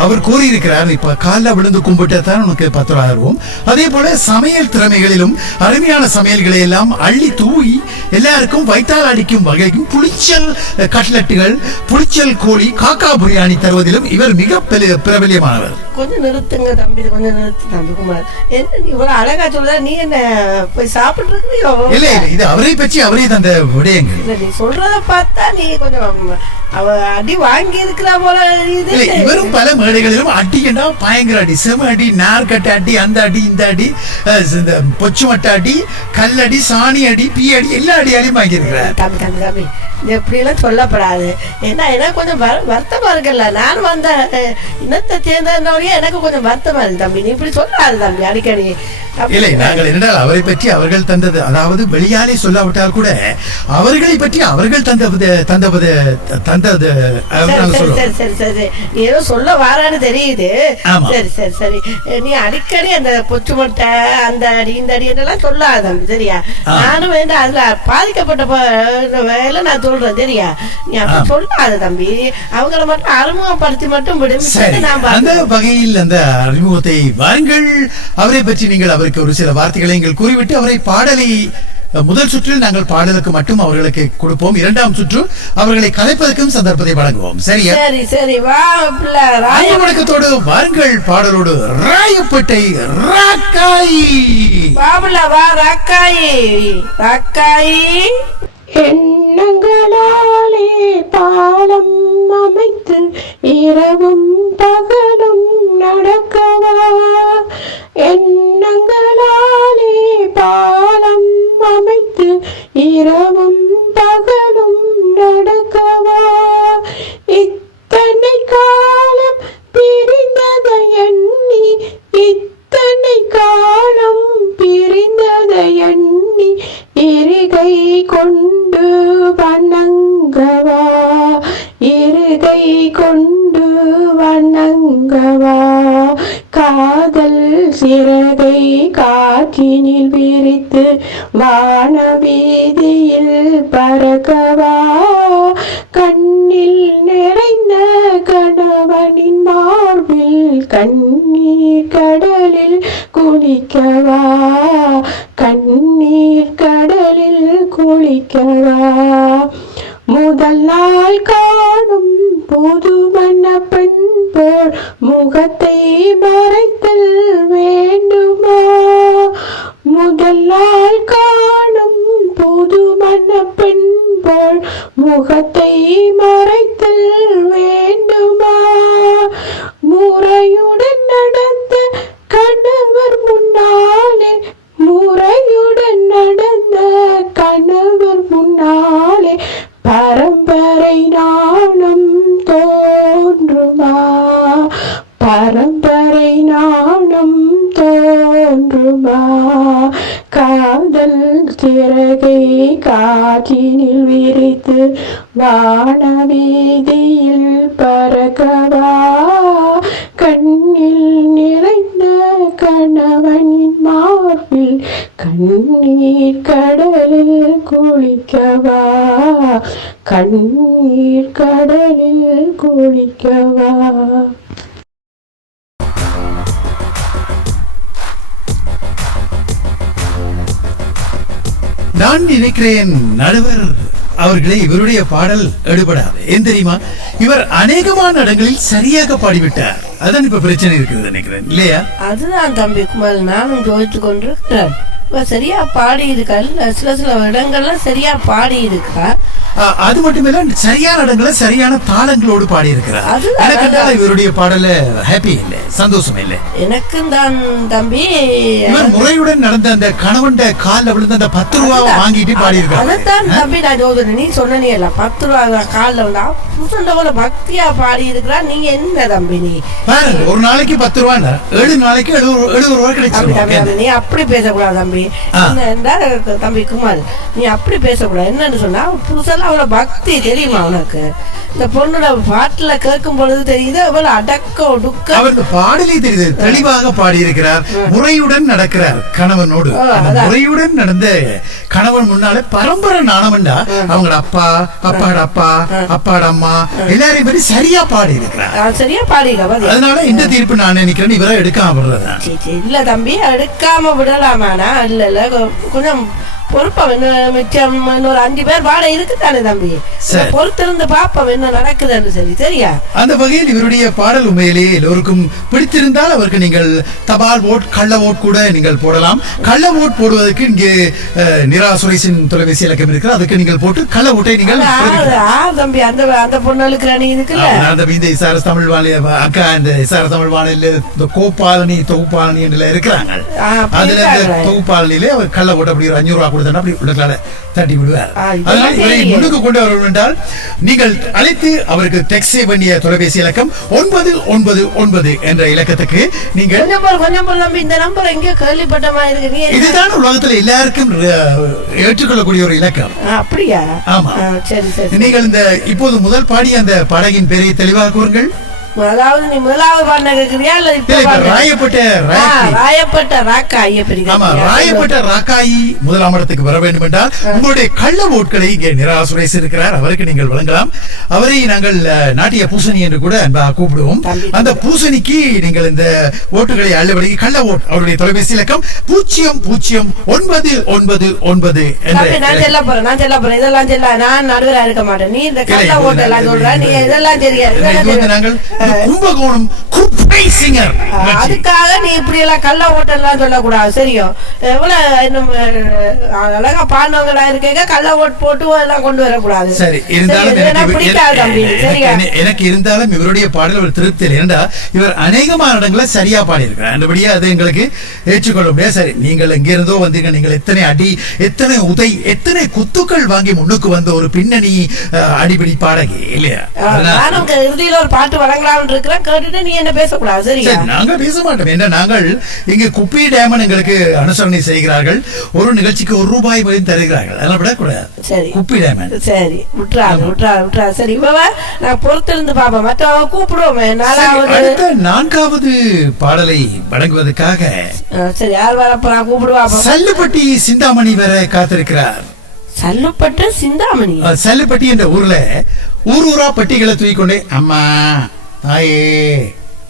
அவர் கூறியிருக்கிறார், இப்ப காலைல விழுந்து கும்பிட்டதான் உனக்கு 10 ரூபாய் ஆகும். அதே போல சமையல் திறமைகளிலும் அருமையான சமையல்களை எல்லாம் அள்ளி தூவி எல்லாருக்கும் வைத்தால் அடிக்கும் வகைக்கும் புளிச்சல் கட்லட்டுகள், புளிச்சல் கோழி, காக்கா பிரியாணி தருவதிலும் இவர் மிக பிரபலியமானவர். கொஞ்சம் நிறுத்துங்க தம்பி, கொஞ்சம் நிறுத்து தம்பி குமார். என்ன இவ்வளவு அழகா சொல்ற, நீ என்ன போய் சாப்பிட்டு இருக்கியோ? இல்ல இல்ல, இது அவரை பற்றி அவரே தந்த விடயங்கள். இல்ல, நீ சொல்றத பார்த்தா நீ கொஞ்சம் அவ அடி வாங்கி இருக்கிற போல. இவரும் பல மேடைகளிலும் அடிக்கண்டா பயங்கர அடி, செம அடி, நார்கட்ட அடி, அந்த அடி, இந்த அடி, பொச்சு மட்ட அடி, கல்லடி, சாணி அடி, பீ அடி, எல்லா அடியாலையும் வாங்கி இருக்கிறார். தம்பி தம்பி தம்பி, எப்படி எல்லாம் சொல்லப்படாது. ஏன்னா கொஞ்சம் வருத்தமா இருக்குல்ல. நான் வந்த இனத்தை சேர்ந்தவரையே எனக்கு கொஞ்சம் வருத்தமா இருக்கு தம்பி. நீ இப்படி சொல்லாது தம்பி அடிக்கடி. இல்லை, நாங்கள் என்றால் அவரை பற்றி அவர்கள் தந்தது, அதாவது வெளியாலே சொல்லாவிட்டால் கூட அவர்களை பற்றி அவர்கள் தந்தது. சரி சரி சரி, ஏதோ சொல்ல வாரான்னு தெரியுது. சரி சரி சரி, நீ அடிக்கடி அந்த பொச்சு மொட்டை, அந்த அடி, இந்த அடி எல்லாம் சொல்லாத தம்பி, சரியா? நானும் வேண்டாம் அதுல பாதிக்கப்பட்ட வேலை நான் சொல்றேன், சரியா? நீ அப்படி சொல்லாத தம்பி. அவங்கள மட்டும் அறிமுகப்படுத்தி மட்டும் விடும். அந்த வகையில் அந்த அறிமுகத்தை வாருங்கள். அவரை பற்றி நீங்கள் அவருக்கு ஒரு சில வார்த்தைகளை நீங்கள் கூறிவிட்டு அவரை பாடலை முதல் சுற்றில் நாங்கள் பாடலுக்கு மட்டும் அவர்களுக்கு கொடுப்போம். 2ஆம் சுற்று அவர்களை கலைப்பதற்கும் சந்தர்ப்பத்தை வழங்குவோம். சரியா? சரி சரி, வா வணக்கத்தோடு வாருங்கள் பாடலோடு ராயப்பேட்டை ராக்காய். பாபுல வா ராக்காய் ராக்காய். எண்ணங்களாலே பாலம் அமைத்து இரவும் பகலும் நடக்கவா, எண்ணங்களாலே பாலம் அமைத்து இரவும் பகலும் நடக்கவா, இத்தனை காலம் பிரிந்ததை எண்ணி, இத்தனை காலம் பிரிந்ததை எண்ணி இருகை கொண்டு வணங்கவா, இருகை கொண்டு வணங்கவா, காதல் சிறகை காற்றினில் விரித்து வானவீதியில் பறக்கவா, கண்ணில் நிறைந்த கணவனின் மார்பில் கண்ணீர் கடலில் குளிக்கவா, கண்ணீர் கடலில் குளிக்கவா, முதல் நாள் காணும் புது வண்ண பெண் போல் முகத்தை மறைத்தல் வேண்டுமா, முதல் நாள் காணும் புது வண்ண பெண் போல் முகத்தை மறைத்தல் வேண்டுமா, முறையுடன் நடந்த கணவர் முன்னாலே, முறையுடன் நடந்த கணவர் முன்னாலே பரம்பரை நாணம் தோன்றுமா, பரம்பரை நாணம் தோன்றுமா, காதல் சிறகை காற்றினில் விரித்து வானவீதியில் பறக்கவா, கண்ணில் நிறைந்த கணவனின் மார்பில் கண்ணீர் கடலில் குளிக்கவா, கண்ணீர் கடலில் குளிக்கவா. நான் நினைக்கிறேன் நடுவர் அவர்களே, இவருடைய பாடல் எடுபடாது. ஏன் தெரியுமா? இவர் அநேகமான இடங்களில் சரியாக பாடிவிட்டார். அதான் இப்ப பிரச்சனை இருக்குது நினைக்கிறேன், இல்லையா? அதுதான் தம்பி குமார், நானும் ஜோதித்து கொண்டிருக்கிறேன். சரியா பாடி இருக்கா, சில சில இடங்கள்ல சரியா பாடி இருக்கா. அது மட்டுமில்ல சரியான இடங்களை சரியான தாளங்களோடு பாடி இருக்கிறார். எனக்கு இவருடைய பாடல ஹாப்பி இல்லை, சந்தோஷம் இல்லை. எனக்கும் தான் தம்பி. இவர் முறையுடன் நடந்த அந்த கணவன் காலில் விழுந்த அந்த 10 ரூபாவை வாங்கிட்டு பாடி இருக்காரு. அதான் தம்பி நான் சொல்றேன், நீ சொன்னே இல்ல 10 ரூபா காலில் விழுந்தா புருஷன் பக்தியா பாடி இருக்கிறா. நீங்க என்ன தம்பி நீ பாருங்க, ஒரு நாளைக்கு 10 ரூபா 7 நாளைக்கு 70 ரூபா கிடைச்சு. நீ அப்படி பேசக்கூடாது தம்பி. தம்பி குமார், நீ அப்படி பேசக்கூடாது. என்னன்னு சொன்னா புருஷன் அவ்வளவு பக்தி தெரியுமா உனக்கு? இந்த பொண்ணோட பாட்டுல கேட்கும் பொழுது தெரியுது அவ்வளவு அடக்க ஒடுக்க. அவருக்கு பாடலே தெரியுது, தெளிவாக பாடி இருக்கிறார். முறையுடன் நடக்கிறார் கணவனோடு. முறையுடன் நடந்த கணவன் முன்னாலே பரம்பரை நாணவன்டா அவங்க அப்பா, அப்பாட அப்பா, அப்பாட அம்மா எல்லாரையும் பற்றி சரியா பாடி இருக்கிறார். சரியா பாடி. அதனால இந்த தீர்ப்பு நான் நினைக்கிறேன் இவரை எடுக்காம விடுறதா. இல்ல தம்பி, எடுக்காம விடலாமானா இல்ல இல்ல, கொஞ்சம் பொறுப்பா மிச்சம் இன்னொரு 5 பேர் பாட இருக்குதானே தம்பி, பொறுத்திருந்து பாப்போம் என்ன நடக்குதுன்னு. சரி சரியா? அந்த வகையில் இவருடைய பாடல் உண்மையிலேயே எல்லோருக்கும் பிடித்திருந்தால் அவருக்கு நீங்கள் தபால் ஓட், கள்ள ஓட் கூட நீங்கள் போடலாம். கள்ள ஓட் போடுவதற்கு இங்கே நிரா சுரேஷின் தொலைபேசி இலக்கம் இருக்கு, அதுக்கு நீங்கள் போட்டு கள்ள ஓட்டை நீங்கள் தம்பி அந்த பொண்ணுக்கு அணி இருக்குல்ல. இந்த இசாரஸ் தமிழ் வாணி அக்கா, இந்த இசாரஸ் தமிழ் வானில இந்த கோபாலனி தொகுப்பாளனி என்று இருக்கிறாங்க. அதுல இந்த தொகுப்பாளனிலே அவர் கள்ள ஓட்ட அப்படி ஒரு 500 ரூபாய் தட்டி விடுவார். அதனால் இவரை முன்னுக்கு கொண்டு வர வேண்டால் நீங்கள் அழைத்து அவருக்கு டெக்ஸ்ட் செய்ய வேண்டிய தொலைபேசி இலக்கம் 999 என்ற இலக்கத்துக்கு நீங்கள் இந்த நம்பர் எங்க கேள்விப்பட்ட மாதிரி இருக்கு. இதுதான் உலகத்தில் எல்லாருக்கும் ஏற்றுக்கொள்ளக்கூடிய ஒரு இலக்கம். அப்படியா? ஆமா. சரி சரி. நீங்கள் இந்த இப்போது முதல் பாடிய அந்த பாடகின் பெயரை தெளிவாக கூறுங்கள். அதாவது நீ முதலாவது பாடின கேக்குறியா இல்ல ராயப்பட்ட ராக்காயி? ஆமா, ராயப்பட்ட ராக்காயி முதலாம் இடத்துக்கு வர வேண்டும் என்றால் உங்களுடைய கள்ள ஓட்களை இங்கே நிரா சுரேஷ் இருக்கிறார், அவருக்கு நீங்கள் வழங்கலாம். அவரை நாங்கள் நாட்டிய பூசணி என்று கூட அன்பாக கூப்பிடுவோம். அந்த பூசணிக்கு நீங்கள் இந்த ஓட்டுகளை அள்ளுபடி கள்ள ஓட் அவருடைய தொலைபேசி இலக்கம் 00999 நான் சொல்ல போறேன் இதெல்லாம் சொல்ல நான் நடுவரா இருக்க மாட்டேன். நீ இந்த கள்ள ஓட் எல்லாம் சொல்ற, நீ இதெல்லாம் தெரியாது. நாங்கள் கும்பகோணம் குப்பை சிங்கர், அதுக்காக நீ இப்படி எல்லாம் கள்ள ஓட்டெல்லாம் சொல்லக்கூடாது. சரியோ? எவ்வளவு அழகா பாண்டவங்களா இருக்க கள்ள ஓட்டு போட்டு எல்லாம் கொண்டு வரக்கூடாது. சரி, இருந்தாலும் எனக்கு இருந்தாலும் இவருடைய பாடல் ஒரு திருப்தி இல்லை. இவர் அநேகமான இடங்களை சரியா பாடி இருக்கிறார், அந்தபடியா அது எங்களுக்கு ஏற்றுக்கொள்ள முடியாது. சரி, நீங்கள் எங்க இருந்தோ வந்தீங்க, நீங்கள் எத்தனை அடி, எத்தனை உதை, எத்தனை குத்துக்கள் வாங்கி முன்னுக்கு வந்த ஒரு பின்னணி அடிப்படை பாடகி இல்லையா? இறுதியில் ஒரு பாட்டு வழங்கலாம் இருக்கிறேன், கேட்டுட்டு நீ என்ன பேசக்கூடாது. சரியா? நாங்க பேச மாட்டோம். என்ன, நாங்கள் இங்க குப்பி டேமன் எங்களுக்கு அனுசரணை செய்கிறார்கள், ஒரு நிகழ்ச்சிக்கு 1 ரூபாய் தருகிறார்கள், அதெல்லாம் விடக்கூடாது. சரி, குப்பி டேமன். சரி, விட்டுறா. சரி, நான் பொறுத்திருந்து பாப்போம், மற்றவங்க கூப்பிடுவோமே. 4வது பாடலை வழங்குவதற்காக சரி, யார் வரப்ப கூப்பிடுவா? சல்லுப்பட்டி சிந்தாமணி வர காத்திருக்கிறார். சல்லுப்பட்டு சிந்தாமணி? சல்லுப்பட்டி என்ற ஊர்ல ஊரா பட்டிகளை தூக்கிக்கொண்டே அம்மா தாயே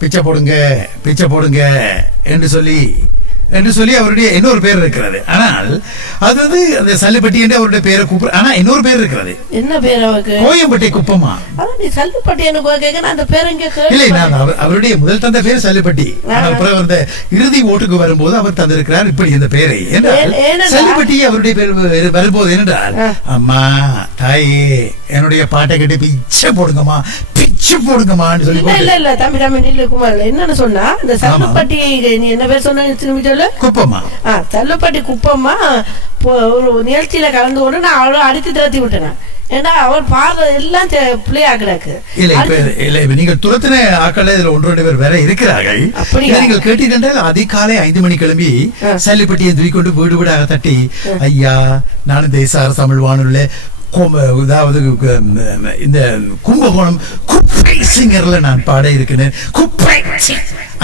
பிச்சை போடுங்க என்று சொல்லி அவருடைய இன்னொரு பேர் இருக்கிறது. ஆனால் அது வந்து அந்த சல்லுப்பட்டி என்று அவருடைய பேரை கூப்பிடு. ஆனா இன்னொரு பேர் இருக்கிறது. என்ன பேர் அவருக்கு? கோயம்பட்டி குப்பமா. சல்லுப்பட்டி அந்த பேர் இல்லை, நான் அவருடைய முதல் தந்த பேர் சல்லுப்பட்டி. அப்புறம் அந்த இறுதி ஓட்டுக்கு வரும்போது அவர் தந்திருக்கிறார் இப்படி இந்த பேரை. சல்லுப்பட்டி அவருடைய பேர் வரும்போது என்றால் அம்மா தாயே என்னுடைய பாட்டை கேட்டு பிச்சை போடுங்கம்மா சொல்லி. இல்ல தம்பி குமார் என்னன்னு சொன்னா, இந்த சல்லுப்பட்டி நீ என்ன பேர் சொன்ன? குப்பம்மா. சல்லுப்பட்டி குப்பம்மா ஒரு நிகழ்ச்சியில கலந்து கொண்டு நான் அவ்வளவு அடித்து திரட்டி விட்டேன். ஏன்னா அவர் பாடுறது எல்லாம் பிள்ளையா கிடக்கு. நீங்கள் துரத்தின ஆக்கள் இதுல 1-2 பேர் வேற இருக்கிறார்கள். நீங்கள் கேட்டீர்கள் அதிகாலை 5 மணி கிளம்பி சல்லுப்பட்டியை தூக்கிக்கொண்டு வீடு வீடாக தட்டி, ஐயா நானும் தேசார தமிழ் வானொலியில அதாவது இந்த கும்பகோணம் குப்பை சிங்கர்ல நான் பாட இருக்கிறேன், குப்பை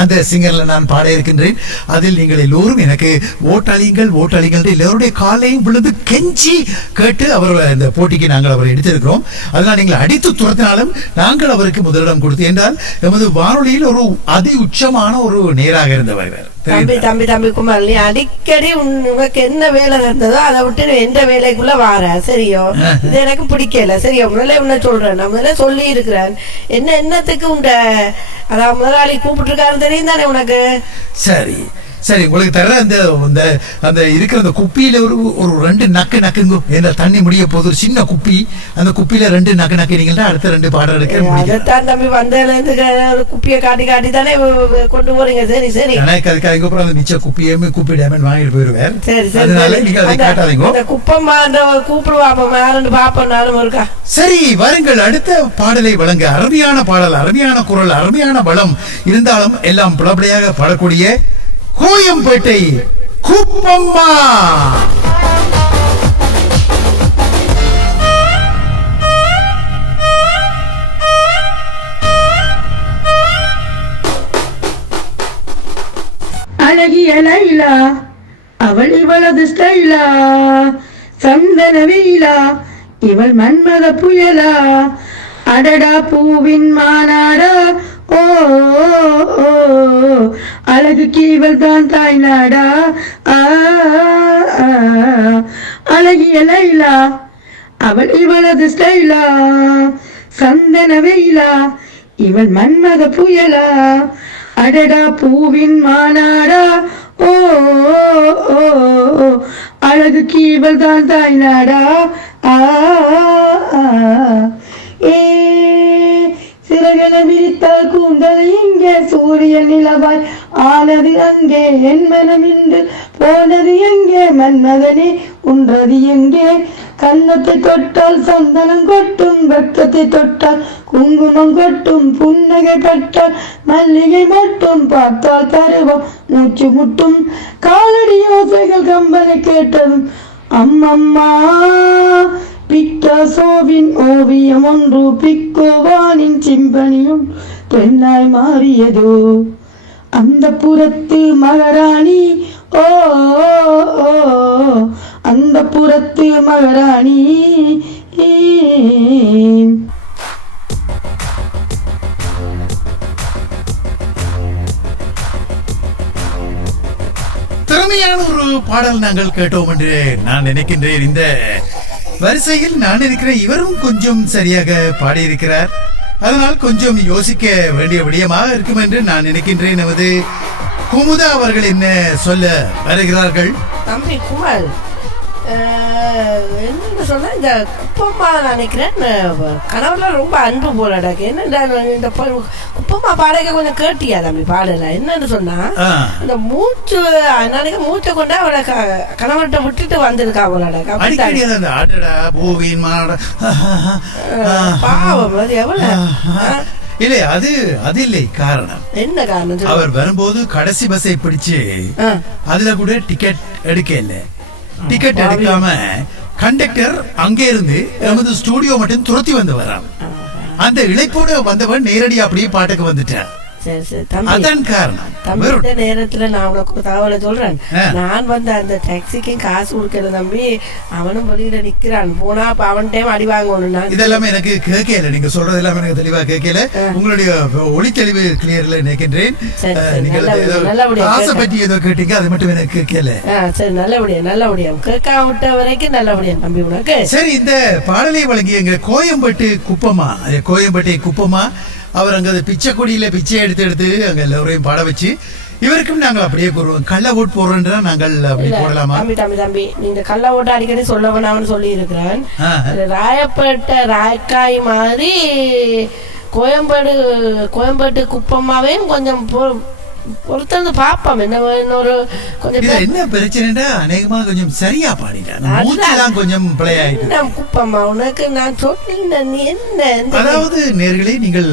அந்த சிங்கர்ல நான் பாட இருக்கின்றேன், அதில் நீங்கள் எல்லோரும் எனக்கு ஓட்டாளிகள் எல்லோருடைய காலையும் விழுந்து கெஞ்சி கேட்டு அவர் இந்த போட்டிக்கு நாங்கள் அவரை எடுத்திருக்கிறோம். அதனால் நீங்கள் அடித்து துரத்தினாலும் நாங்கள் அவருக்கு முதலிடம் கொடுத்து என்றால் எமது வானொலியில் ஒரு அதி உச்சமான ஒரு நேராக இருந்தவர். தம்பி குமார், நீ அடிக்கடி உனக்கு என்ன வேலை இருந்ததோ அதை விட்டு எந்த வேலைக்குள்ள வார. சரியோ? இது எனக்கு பிடிக்கல. சரியோ? முதல்ல உன்ன சொல்றேன், நான் முதல்ல சொல்லி இருக்கிறேன். என்னத்துக்கு உண்ட அதான் முதலாளி கூப்பிட்டு இருக்காரு தெரியும் தானே உனக்கு? சரி, சரி, உங்களுக்கு தர்ற அந்த அந்த அந்த இருக்கிற அந்த குப்பியில ஒரு ஒரு 2 நக்கு நக்குங்க. ஏன்னா தண்ணி முடிய போது ஒரு சின்ன குப்பி, அந்த குப்பியில 2 நக்கு நக்கினீங்கன்னா அடுத்த 2 பாடம் எடுக்க அதைத்தான் தம்பி வந்ததுலேருந்து ஒரு குப்பியை காட்டி காட்டி தானே கொண்டு போறீங்க. சரி சரி, எனக்கு அதுக்கு அப்புறம் அந்த மிச்ச குப்பியுமே குப்பி டேமேஜ் வாங்கிட்டு போயிருவேன். சரி சரி, அதனால நீங்க அதை காட்டாதீங்க. அந்த குப்பம்மா கூப்பிடுவாப்ப யாருன்னு பாப்போம் நானும் இருக்கா. சரி, வருங்கள் அடுத்த பாடலை வழங்க. அருமையான பாடல், அருமையான குரல், அருமையான பலம் இருந்தாலும் எல்லாம் புலப்படியாக பாடக்கூடிய கோயம்பேட்டை குப்பம்மா. அழகிய லைலா அவள் இவளது ஸ்டைலா, சந்தன வெயிலா இவள் மன்மத புயலா, அடடா பூவின் மாநாடா ஓ அழகுக்கு இவள் தான் தாய் நாடா. அழகிய லைலா அவள் இவளது ஸ்டைலா, சந்தன வெயிலா இவள் மன்மத புயலா, அடடா பூவின் மாநாடா ஓ அழகுக்கு இவள் தான் தாய் நாடா. ஏ சிறகென விரித்தால் கூந்தல் இங்கே, சூரிய நிலவாய் ஆனது அங்கே, என் மனம் இன்று போனது எங்கே, மன்மதனே உன்றது எங்கே. கன்னத்தை தொட்டால் சந்தனம் கொட்டும், வெட்கத்தை தொட்டால் குங்குமம் கொட்டும், புன்னகை பட்டால் மல்லிகை மட்டும், பார்த்தால் பருவம் மூச்சு முட்டும், காலடி யோசைகள் கம்பனை கேட்டதும் அம்மம்மா. பிக்காசோவின் ஓவியம் ஒன்று, பிக்கோவானின் சிம்பனியும் பெண்ணாய் மாறியதோ, அந்த புறத்து மகாராணி ஓ அந்த புறத்து மகாராணி. திறமையான ஒரு பாடல் நாங்கள் கேட்டோம் என்று நான் நினைக்கின்றேன். இந்த வரிசையில் நான் இருக்கிற இவரும் கொஞ்சம் சரியாக பாடியிருக்கிறார். அதனால் கொஞ்சம் யோசிக்க வேண்டிய விடயமாக இருக்கும் என்று நான் நினைக்கின்றேன். நமது குமுதா அவர்கள் என்ன சொல்ல வருகிறார்கள்? தம்பி குமார், என்ன சொன்னா இந்த குப்பம்மா நினைக்கிறேன் கணவர்ல ரொம்ப அன்பு போலடாக்கு. என்ன இந்த குப்பம்மா பாடக கொஞ்சம் கேட்டியா தம்பி பாடல? என்னன்னு சொன்னா இந்த மூச்சு நினைக்க மூச்சை கொண்டா அவளை கணவர்கிட்ட விட்டுட்டு வந்திருக்கா போலடாக்கா. பாவம், அது எவ்வளவு இல்ல அது இல்லை காரணம். என்ன காரணம்? அவர் வரும்போது கடைசி பஸ்ஸை பிடிச்சு அதுல கூட டிக்கெட் எடுக்கல. டிக்கெட் எடுக்காம கண்டக்டர் அங்கே இருந்து நமது ஸ்டுடியோ மட்டும் துரத்தி வந்து வரான். அந்த இழைப்போட வந்தவன் நேரடியா அப்படியே பாட்டுக்கு வந்துட்டான். அதான் காரணம். தம்பி நேரத்துல நான் உனக்கு தகவலை சொல்றேன். நான் வந்து அந்த டாக்ஸிக்கும் காசு கொடுக்கல தம்பி. அவனும் வெளியில நிக்கிறான். போனா அவன் டைம் அடி வாங்கணும். இதெல்லாமே எனக்கு கேட்கல. நீங்க சொல்றது எல்லாமே எனக்கு தெளிவா கேட்கல. உங்களுடைய ஒளி தெளிவு கிளியர்ல நினைக்கின்றேன். பற்றி ஏதோ கேட்டீங்க, அது மட்டும் எனக்கு கேட்கல. சரி, நல்லபடியா கேட்காம விட்ட வரைக்கும் நல்லபடியா தம்பி உனக்கு. சரி, இந்த பாடலை வழங்கிய எங்க கோயம்பேட்டு குப்பம்மா அவர் அங்க பிச்சைக்குடியில பிச்சை எடுத்து அங்க எல்லோரையும் பாட வச்சு இவருக்கும் நாங்கள் அப்படியே கூறுவோம். கள்ள ஓட்டு போடுறோம்ன்றா நாங்கள் அப்படி போடலாமா? தம்பி நீங்க கள்ள ஓட்டு அடிக்கடி சொல்ல வேணாம்னு சொல்லி இருக்கிறேன். ராயப்பேட்டை ராயக்காய் மாதிரி கோயம்பேட்டு குப்பம்மாவையும் கொஞ்சம் பொறுத்தது பாப்போம். என்ன பிரச்சனைடா? அநேகமா கொஞ்சம் சரியா பாடிட்டான். கொஞ்சம் குப்பம்மா உனக்கு நான் சொன்னேன். நீ என்ன, அதாவது நேர்களே, நீங்கள்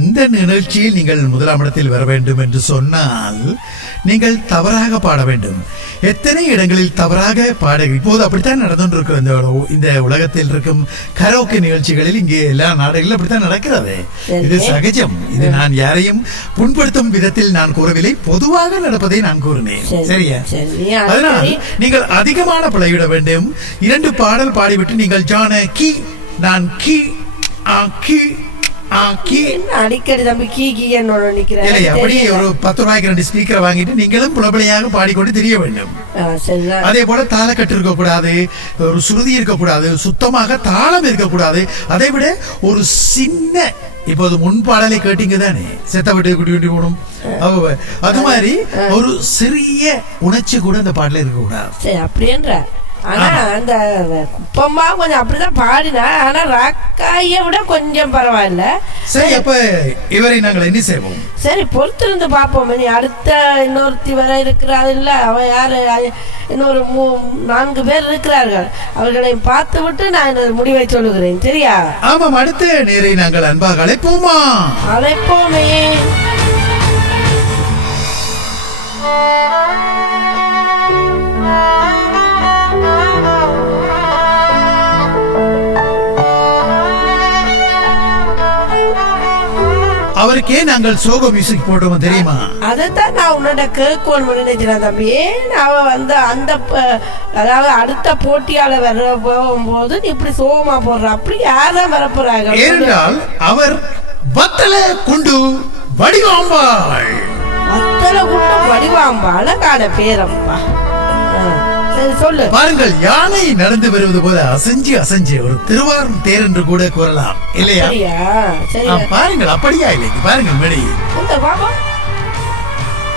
இந்த நிகழ்ச்சியில் நீங்கள் முதலாம் இடத்தில் வர வேண்டும் என்று சொன்னால் நீங்கள் தவறாக பாட வேண்டும். எத்தனை இடங்களில் தவறாக பாடுகிறீர்கள். இப்போது அப்படித்தான் நடந்து இருக்கிற இந்த உலகத்தில் இருக்கும் கரோக்கே நிகழ்ச்சிகளில் இங்கே எல்லா நாடுகளிலும் அப்படித்தான் நடக்கிறது. இது சகஜம். இது நான் யாரையும் புண்படுத்தும் விதத்தில் நான் கூறவில்லை, பொதுவாக நடப்பதை நான் கூறினேன். சரியா? அதனால் நீங்கள் அதிகமான பிழையிட வேண்டும். 2 பாடல் பாடிவிட்டு நீங்கள் ஜான கி நான் கி அடிக்கடி தம்பி கீ அப்படி ஒரு 10 ரூபாய்க்கு 2 ஸ்பீக்கரை வாங்கிட்டு நீங்களும் புலப்படியாக பாடிக்கொண்டு தெரிய வேண்டும். அதே போல தாளக்கட்டு இருக்கக்கூடாது, ஒரு சுருதி இருக்கக்கூடாது, சுத்தமாக தாளம் இருக்கக்கூடாது. அதை விட ஒரு சின்ன இப்போது முன் பாடலை கேட்டீங்க தானே, செத்த விட்டு குட்டி குட்டி போடும் அது மாதிரி ஒரு சிறிய உணர்ச்சி கூட அந்த பாட்டுல இருக்க கூடாது. சரி அப்படின்ற. ஆனா அந்த குப்பம்மா கொஞ்சம் அப்படிதான் பாடினா, ஆனா ராக்காய விட கொஞ்சம் பரவாயில்ல. சரி, அப்ப இவரை நாங்கள் என்ன செய்வோம்? சரி, பொறுத்திருந்து பார்ப்போம். நீ அடுத்த இன்னொருத்தி வர இருக்கிறாள் இல்ல, அவ யாரு, இன்னொரு 4 பேர் இருக்கிறார்கள். அவர்களை பார்த்து விட்டு நான் முடிவை சொல்லுகிறேன். சரியா? ஆமாம், அடுத்த நேரை நாங்கள் அன்பாக அழைப்போமா? அழைப்போமே. அவருக்கே நாங்கள் சோக மியூசிக் போடுவோம் தெரியுமா? அதைத்தான் நான் உன்னோட கேட்கணும் நினைக்கிறேன் தம்பி. அவ வந்து அந்த அதாவது அடுத்த போட்டியாளர் வர போகும்போது இப்படி சோகமா போடுற, அப்படி யாரும் வரப்போறாங்க? ஏனென்றால் அவர் வத்தல குண்டு வடிவாம்பாள். வத்தல குண்டு வடிவாம்பாள், அழகான பேரப்பா. சரி சொல்லு. பாருங்கள், யானை நடந்து வருவது போல அசைஞ்சு அசைஞ்சு ஒரு திருவாரூர் தேர் என்று கூட கூறலாம் இல்லையா? பாருங்கள், அப்படியா இல்லை? பாருங்கள் மேடை,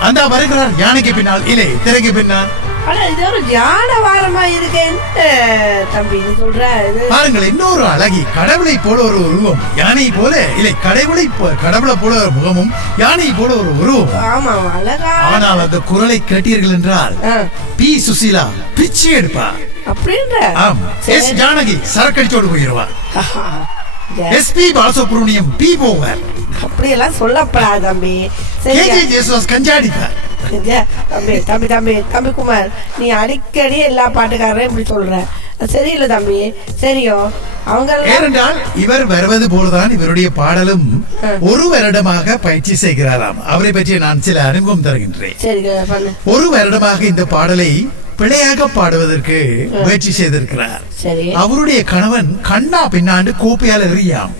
அந்த வருகிறார் யானைக்கு பின்னால், இல்லை திரைக்கு பின்னால். இது ஒரு யானை வாரமா இருக்கேன் தம்பி சொல்ற. பாருங்கள், இன்னொரு அழகி கடவுளை போல ஒரு உருவம், யானை போல இல்லை, கடவுளை போல ஒரு முகமும் யானை போல ஒரு உருவம். ஆமா, அழகா. ஆனால் அந்த குரலை கேட்டீர்கள் என்றால் பி சுசீலா பிச்சை எடுப்பா. அப்படின்ற. எஸ் ஜானகி சரக்கடிச்சோடு போயிருவார். எஸ்பி பாலசுப்ரமணியம் பி போவார். அப்படியெல்லாம் சொல்லப்படாது தம்பி. கஞ்சாடிப்பார். தம்பி தம்பி தம்பி தம்பி குமார், நீ அடிக்கடி எல்லா பாட்டுக்காரரையும் இப்படி சொல்ற, சரியில்லை தம்பி. சரியோ? அவங்க ஏனென்றால் இவர் வருவது போலதான் இவருடைய பாடலும் 1 வருடமாக பயிற்சி செய்கிறாராம். அவரை பற்றி நான் சில அனுபவம் தருகின்றேன். 1 வருடமாக இந்த பாடலை பிழையாக பாடுவதற்கு முயற்சி செய்திருக்கிறார். அவருடைய கணவன் கண்ணா பின்னாண்டு கோப்பையால் எறியாம்.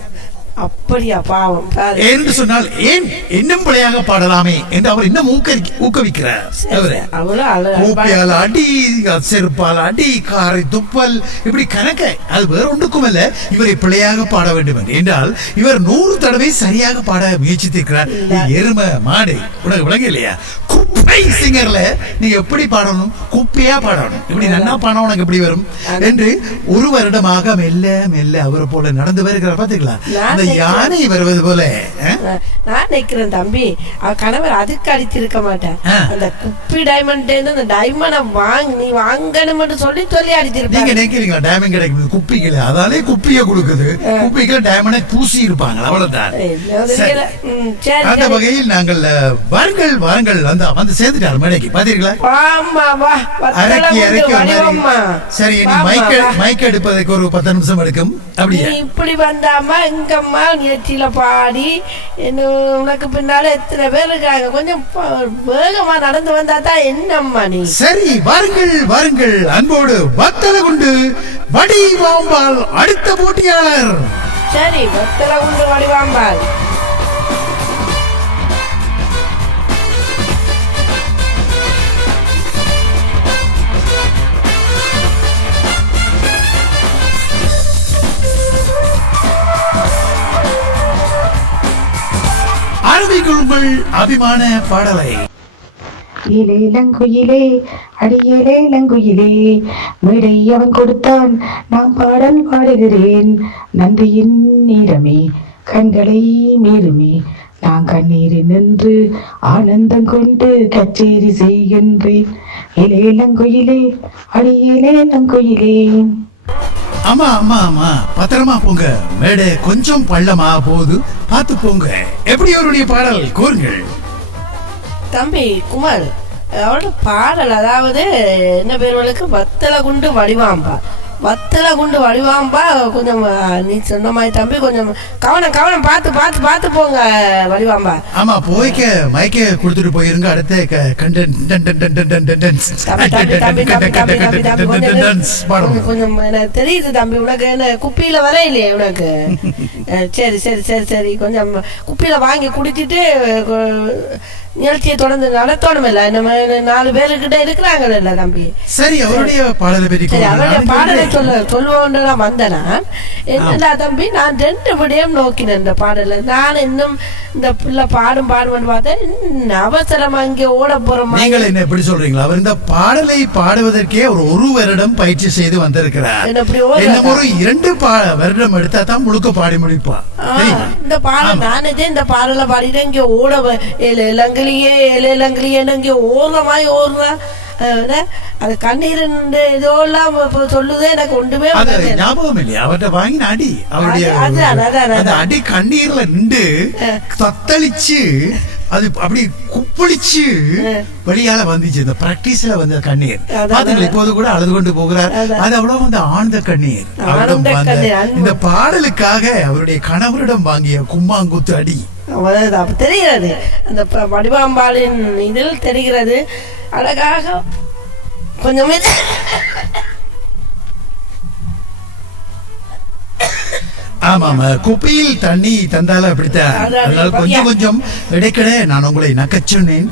அப்படியா? பாவம். என்று சொன்னால் ஏன் இன்னும் பிழையாக பாடலாமே என்று அவர் இன்னும் ஊக்குவிக்கிறார். கோப்பையால் அடி, செருப்பால் அடி, காரை துப்பல், இப்படி கணக்க அது வேற ஒன்றுக்கும் அல்ல, இவரை பிழையாக பாட வேண்டும் என்றால் இவர் 100 தடவை சரியாக பாட முயற்சித்திருக்கிறார். எருமை மாடு, உனக்கு விளங்க இல்லையா? குப்பை சிங்கர்ல நீ எப்படி பாடணும்? குப்பையா பாடணும். இப்படி நன்னா பாடம் உனக்கு எப்படி வரும் என்று 1 வருடமாக மெல்ல மெல்ல அவர் போல நடந்து வருகிறார். பாத்தீங்களா? அந்த யானை வருவது போல. நான் நினைக்கிறேன் தம்பி, அவ கணவர் அதுக்கு அடிச்சிருக்க மாட்டேன். அந்த குப்பி டைமண்ட் அந்த டைமண்ட் நீ வாங்கணும் சொல்லி சொல்லி அடிச்சிருப்பாங்க. நீங்க நினைக்கிறீங்களா டைமண்ட் கிடைக்குது குப்பிகள்? அதாலே குப்பிய கொடுக்குது. குப்பிகள் டைமண்டை பூசி இருப்பாங்க, அவ்வளவுதான். அந்த வகையில் நாங்கள் வாருங்கள் வாருங்கள் வந்து சேர்ந்துட்டார் மேடைக்கு. பாத்தீங்களா? அரக்கி சரி, மைக் எடுப்பதற்கு ஒரு 10 நிமிஷம் எடுக்கும். அப்படியே இப்படி வந்தாமா எங்கம்மா நெற்றியில பாடி உனக்கு பின்னால எத்தனை பேர் இருக்காங்க, கொஞ்சம் வேகமா நடந்து வந்தா தான் என்னம்மா நீ. சரி, வாருங்கள் வாருங்கள், அன்போடு வத்தல குண்டு வடிவாம்பாள் அடுத்த போட்டியாளர். சரி, வத்தல குண்டு வடிவாம்பாள். ஆரம்பிக்குங்கள் அபிமான பாடலை. இலேலங்குயிலே அடியேலே லங்குயிலே, மேடை அவன் கொடுத்தான், நான் பாடல் பாடுகிறேன். நன்றியின் நீரமே கண்களை மீறுமே, நான் கண்ணீரில் நின்று ஆனந்தம் கொண்டு கச்சேரி செய்கின்றேன். இலேலங்குயிலே அடியேலே லங்குயிலே. ஆமா ஆமா ஆமா, பத்திரமா போங்க. மேடை கொஞ்சம் பள்ளமா போகுது, பார்த்து போங்க. எப்படி அவருடைய பாடல் கூறுங்கள் தம்பி குமார். அவரோட பாடல் அதாவது என்ன பேர்களுக்கு வத்தல குண்டு வடிவாம்பா. வத்தல குண்டு வடிவாம்பா. கொஞ்சம் நீ சொன்ன மாதிரி தம்பி கொஞ்சம் கவனம் பார்த்து பார்த்து பார்த்து போங்க வடிவாம்பா. ஆமா, போய்க்க மைக்க கொடுத்துட்டு போயிருங்க. அடுத்த கொஞ்சம் எனக்கு தெரியுது தம்பி, உனக்கு என்ன குப்பியில வர இல்லையே உனக்கு? சரி சரி சரி சரி, கொஞ்சம் குப்பியில வாங்கி குடிச்சிட்டு நிகழ்ச்சியை தொடர்ந்து நடத்தணும் இல்ல, நம்ம 4 பேருக்கிட்ட இருக்கிறாங்கல்ல தம்பி. சரி, அவருடைய பாடலை பற்றி சரி, அவருடைய பாடலை கூறுங்கள். சொல்லுவோன்னு வந்தேன் நான். என்னடா தம்பி, நான் 2 விடயம் நோக்கினேன் இந்த பாடல. நான் இன்னும் இந்த பிள்ளை பாடும் பார்த்தேன், அவசரமா இங்கே ஓட போறோம். நீங்கள் என்ன எப்படி சொல்றீங்களா? அவர் இந்த பாடலை பாடுவதற்கே ஒரு வருடம் பயிற்சி செய்து வந்திருக்கிறார். இன்னும் ஒரு 2 வருடம் எடுத்தா தான் முழுக்க பாடி முடிப்பார். இந்த பாடல் நானே இந்த பாடலை பாடிட்டு இங்க ஓட இலங்கிலேயே இங்கே ஓடுற மாதிரி ஓடுறா. அது கண்ணீர் இதெல்லாம் சொல்லுதே, எனக்கு ஒன்றுமே ஞாபகம் இல்லையா? அவர்கிட்ட வாங்கின அடி, அவருடைய அடி கண்ணீர்ல நின்று தத்தளிச்சு அது அப்படி குப்பளிச்சு வெளியால வந்துச்சு. இந்த பிராக்டிஸ்ல வந்த கண்ணீர் பாத்தீங்களா? இப்போது கூட அழுது கொண்டு போகிறார். அது அவ்வளவு வந்து ஆழ்ந்த கண்ணீர். இந்த பாடலுக்காக அவருடைய கணவரிடம் வாங்கிய கும்மாங்குத்து அடி தெரிகிறது. அந்த வடிவாம்பாளின் இதில் தெரிகிறது அழகாக. கொஞ்சமே ஆமாம், குப்பையில் தண்ணி தந்தாலும் அப்படித்தான். அதனால கொஞ்சம் கொஞ்சம் இடைக்கிட நான் உங்களை நக்கச் சொன்னேன்.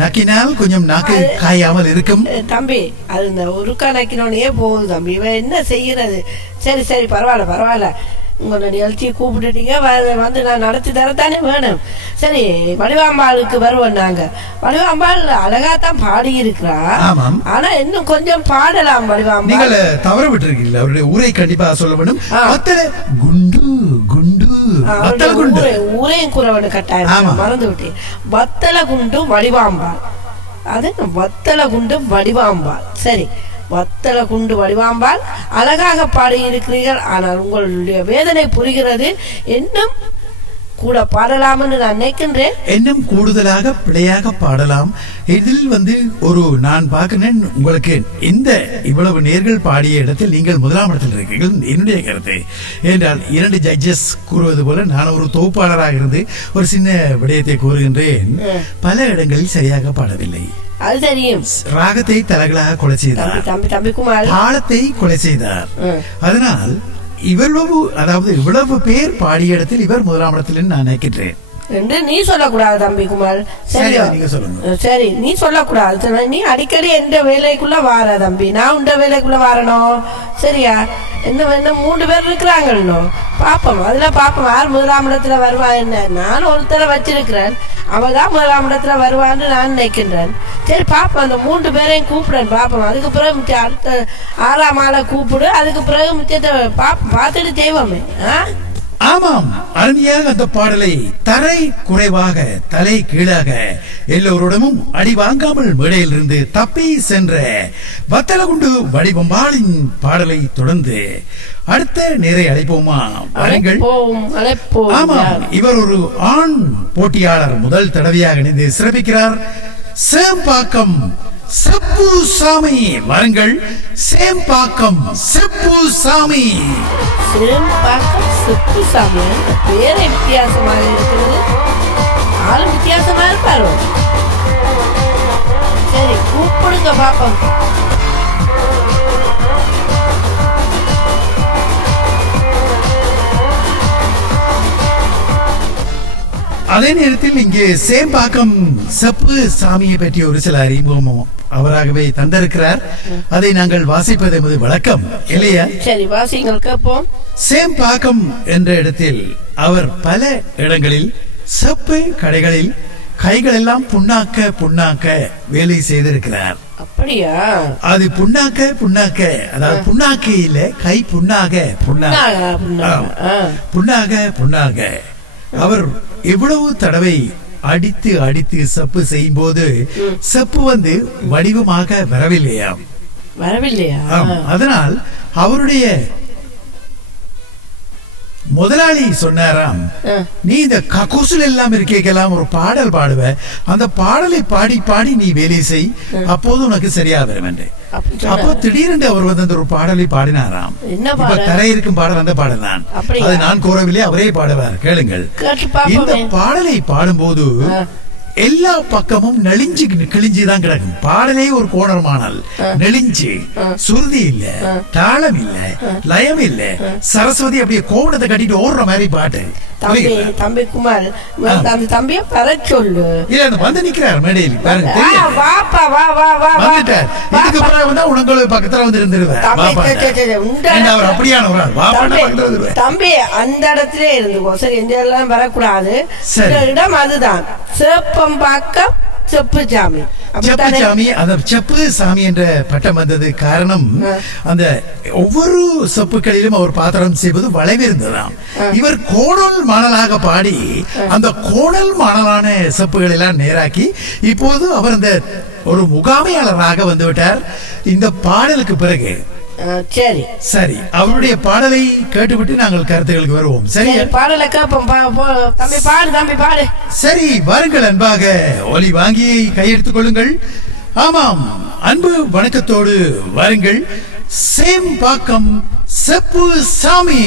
நக்கினால் கொஞ்சம் நாக்கு காயாமல் இருக்கும் தம்பி. அது இந்த உருக்கா நக்கினோடனே போகுது தம்பி. இவன் என்ன செய்யறது? சரி சரி, பரவாயில்ல. உங்களோட நிகழ்ச்சியை கூப்பிட்டுட்டீங்க, வந்து நான் நடத்தி தரத்தானே வேணும். சரி, வடிவாம்பாளுக்கு வருவோம். நாங்க வடிவாம்பாள் அழகாத்தான் பாடி இருக்கிறா. ஆனா இன்னும் கொஞ்சம் பாடலாம் வடிவாம்பாள். நீங்க தவற விட்டுருக்கீங்களா? அவருடைய ஊரை கண்டிப்பா சொல்ல வேணும். குண்டு குண்டு ஊரையும் கூறவனு கட்டாயம் மறந்து விட்டேன். வத்தல குண்டு வடிவாம்பாள். அது வத்தல குண்டு வடிவாம்பாள். சரி, வத்தல குண்டு வடிவாம்பால் அழகாக பாடி இருக்கிறீர்கள். ஆனால் உங்களுடைய வேதனை புரிகிறது. இன்னும் கூட பாடலாம்னு நான் நினைக்கின்றேன். இன்னும் கூடுதலாக பிழையாக பாடலாம். இதில் வந்து நான் பார்க்கிறேன், உங்களுக்கு இந்த இவ்வளவு நேர்கள் பாடிய இடத்தில் நீங்கள் 1ஆம் இடத்தில் இருக்கீர்கள். என்னுடைய கருத்து என்றால் 2 ஜட்ஜஸ் கூறுவது போல நான் ஒரு தொகுப்பாளராக இருந்து ஒரு சின்ன விடயத்தை கூறுகின்றேன். பல இடங்களில் சரியாக பாடவில்லை. அது தெரியும். ராகத்தை தலைகளாக கொலை செய்தார், தாளத்தை கொலை செய்தார். அதனால் இவ்வளவு பேர் பாடிய இடத்தில் இவர் 1ஆம் இடத்தில் நான் நினைக்கின்றேன் என்று நீ சொல்லக்கூடாது தம்பி குமார். சரி, நீங்க சொல்லுங்க. சரி, நீ சொல்லக்கூடாது. நீ அடிக்கடி எந்த வேலைக்குள்ள வார தம்பி, நான் உண்ட வேலைக்குள்ள வாரணும். சரியா? என்ன 3 பேர் இருக்கிறாங்கன்னு பாப்போம். அதுல பாப்போம் யார் 1ஆம் இடத்துல வருவா. என்ன, நான் ஒருத்தரை வச்சிருக்கிறேன், அவதான் 1ஆம் இடத்துல வருவான்னு நான் நினைக்கின்றேன். சரி பாப்போம், அந்த 3 பேரையும் கூப்பிடுறேன், பாப்போம். அதுக்கு பிறகு அடுத்த 6ஆம் ஆளை கூப்பிடு. அதுக்கு பிறகு மிச்சத்தை பார்த்துட்டு செய்வோமே. ஆமாம், அருமையாக அந்த பாடலை தரை குறைவாக தலை கீழாக எல்லோருடமும் அடி வாங்காமல் மேடையில் இருந்து தப்பி சென்ற வத்தலகுண்டு வடிவம்பாளின் பாடலை தொடர்ந்து அடுத்த நேரை அழைப்போமா? வாருங்கள். ஆமாம், இவர் ஒரு ஆண் போட்டியாளர். முதல் தடவையாக இணைந்து சிறப்பிக்கிறார். சேம்பாக்கம் செப்பு சாமி. வாருங்கள், சேம்பாக்கம் செப்பு சாமி. சேம்பாக்கம் செப்பு சாமி பேரை வித்தியாசமாக இருக்கிறது. ஆளு வித்தியாசமா இருப்பாரு. சரி, கூப்பிடுங்க பாப்போம். அதே நேரத்தில் இங்கே சேம்பாக்கம் செப்பு சாமியை பற்றிய ஒரு சில அறிமுகமும் அவராகவே தந்திருக்கிறார். அதை நாங்கள் வாசிப்பது என்பது வழக்கம் இல்லையா? சரி, வாசிங்கள் கேட்போம். சேம்பாக்கம் என்ற இடத்தில் அவர் பல இடங்களில் செப்பு கடைகளில் கைகள் எல்லாம் புண்ணாக்க வேலை செய்திருக்கிறார். அப்படியா? அது புண்ணாக்க அதாவது புண்ணாக்கு இல்ல, கை புண்ணாக அவர் எவ்வளவு தடவை அடித்து செப்பு செய்யும் போது செப்பு வந்து வடிவமாக வரவில்லையா? அதனால் அவருடைய முதலாளி சொன்னாராம், நீ இந்த கக்கூசுல எல்லாம் இருக்கேக்கெல்லாம் ஒரு பாடல் பாடுவ, அந்த பாடலை பாடி பாடி நீ வேலை செய், அப்போது உனக்கு சரியா வரும் என்று. அப்போ திடீரென்று அவர் வந்து அந்த ஒரு பாடலை பாடினாராம். இப்ப தரை இருக்கும் பாடல் அந்த பாடல் தான். அது நான் கூறவில்லை, அவரே பாடுவார், கேளுங்கள். இந்த பாடலை பாடும்போது எல்லா பக்கமும் நெளிஞ்சு கிழிஞ்சுதான் கிடக்கும். பாடலே ஒரு கோணமானால் நெளிஞ்சு, சுருதி இல்ல, தாளம் இல்ல, லயம் இல்ல, சரஸ்வதி அப்படியே கோணத்தை கட்டிட்டு ஓடுற மாதிரி பாட்டு. தம்பி புரியுதா? தம்பி குமார் அந்த தம்பிய வர சொல்லு. இல்ல அந்த வந்து நிக்கிறார் மேடையில் பாருங்க ஆ, தெரியும். வாப்பா வா வா வா வா வந்துட்டார். இதுக்கு பிறகு வந்தா உங்களுக்கு பக்கத்துல வந்து இருந்துருவார். தம்பி, வாப்பா. சரி, சரி, உண்ட ஏன்னா அவர் அப்படியான ஒரு ஆள். வாப்பான்னா பக்கத்துல வந்துருவார். தம்பி அந்த இடத்துல இருந்துக்கோ சரி, எந்த எல்லாம் வரக்கூடாது. சரி. இந்த இடம் அதுதான் சேப்பம்பாக்கம் செப்பு சாமி. செப்பு சாமி, அந்த செப்பு சாமி என்ற பட்டம் வந்தது காரணம் அந்த ஒவ்வொரு செப்புகளிலும் அவர் பாத்திரம் செய்வது வளைவிருந்ததாம். இவர் கோணல் மணலாக பாடி அந்த கோணல் மணலான செப்புகள் எல்லாம் நேராக்கி இப்போது அவர் அந்த ஒரு முகாமையாளராக வந்துவிட்டார் இந்த பாடலுக்கு பிறகு. சரி சரி, அவருடைய பாடலை கேட்டுவிட்டு நாங்கள் கருத்துகளுக்கு வருவோம். சரி, பாடல கேப்போம். தம்பி பாடு, தம்பி பாடு. சரி, வாருங்கள் அன்பாக ஒலி வாங்கி கையெடுத்துக் கொள்ளுங்கள். ஆமாம், அன்பு வணக்கத்தோடு வாருங்கள். சேம்பாக்கம் செப்பு சாமி.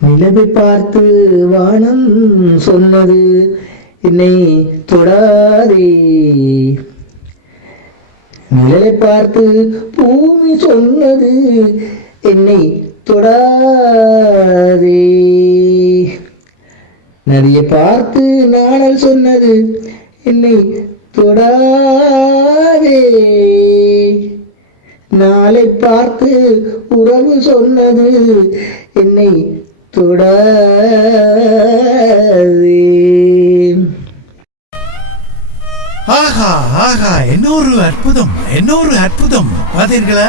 நிலவை பார்த்து வானம் சொன்னது என்னை தொடாதே, நிழலை பார்த்து பூமி சொன்னது என்னை தொடாதே, நதியை பார்த்து நாணல் சொன்னது என்னை தொடாதே, நாளை பார்த்து உறவு சொன்னது என்னை தொடாதே. ஆஹா ஆஹா, இன்னொரு அற்புதம், இன்னொரு அற்புதம். பார்த்தீர்களா?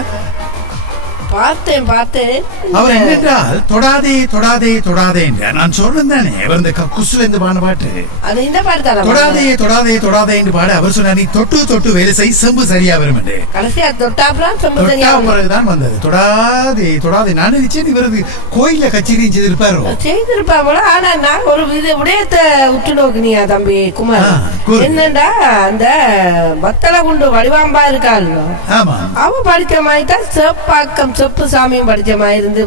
பார்த்தேன். அவர் என்னென்றால் தொடாதே தொடாதே தொடாதே என்றார். நான் சொல்றேன் தானே, அவர் இந்த குசுல இருந்து பாடின பாட்டு அது இந்த பாட்டு தானே. தொடாதே தொடாதே தொடாதே என்று பாட அவர் சொன்னார், நீ தொட்டு தொட்டு வேலை செய் செம்பு சரியா வரும் என்று. கடைசியா தொட்டாப்புறம் செம்பு சரியா வரும். பிறகுதான் வந்தது தொடாதே தொடாதே. நான் நினைச்சேன் இவரது கோயில கச்சேரி செய்திருப்பாரோ. செய்திருப்பா போல. ஆனா நான் ஒரு விடயத்தை உற்று நோக்கினியா தம்பி குமார், கூறு. என்னண்டா அந்த வத்தல குண்டு வடிவாம்பா இருக்காள், ஆமா, அவ படிச்ச மாதிரி தான் சேப்பாக்கம் செப்பு சாமியும் படிச்ச மாதிரி இருந்து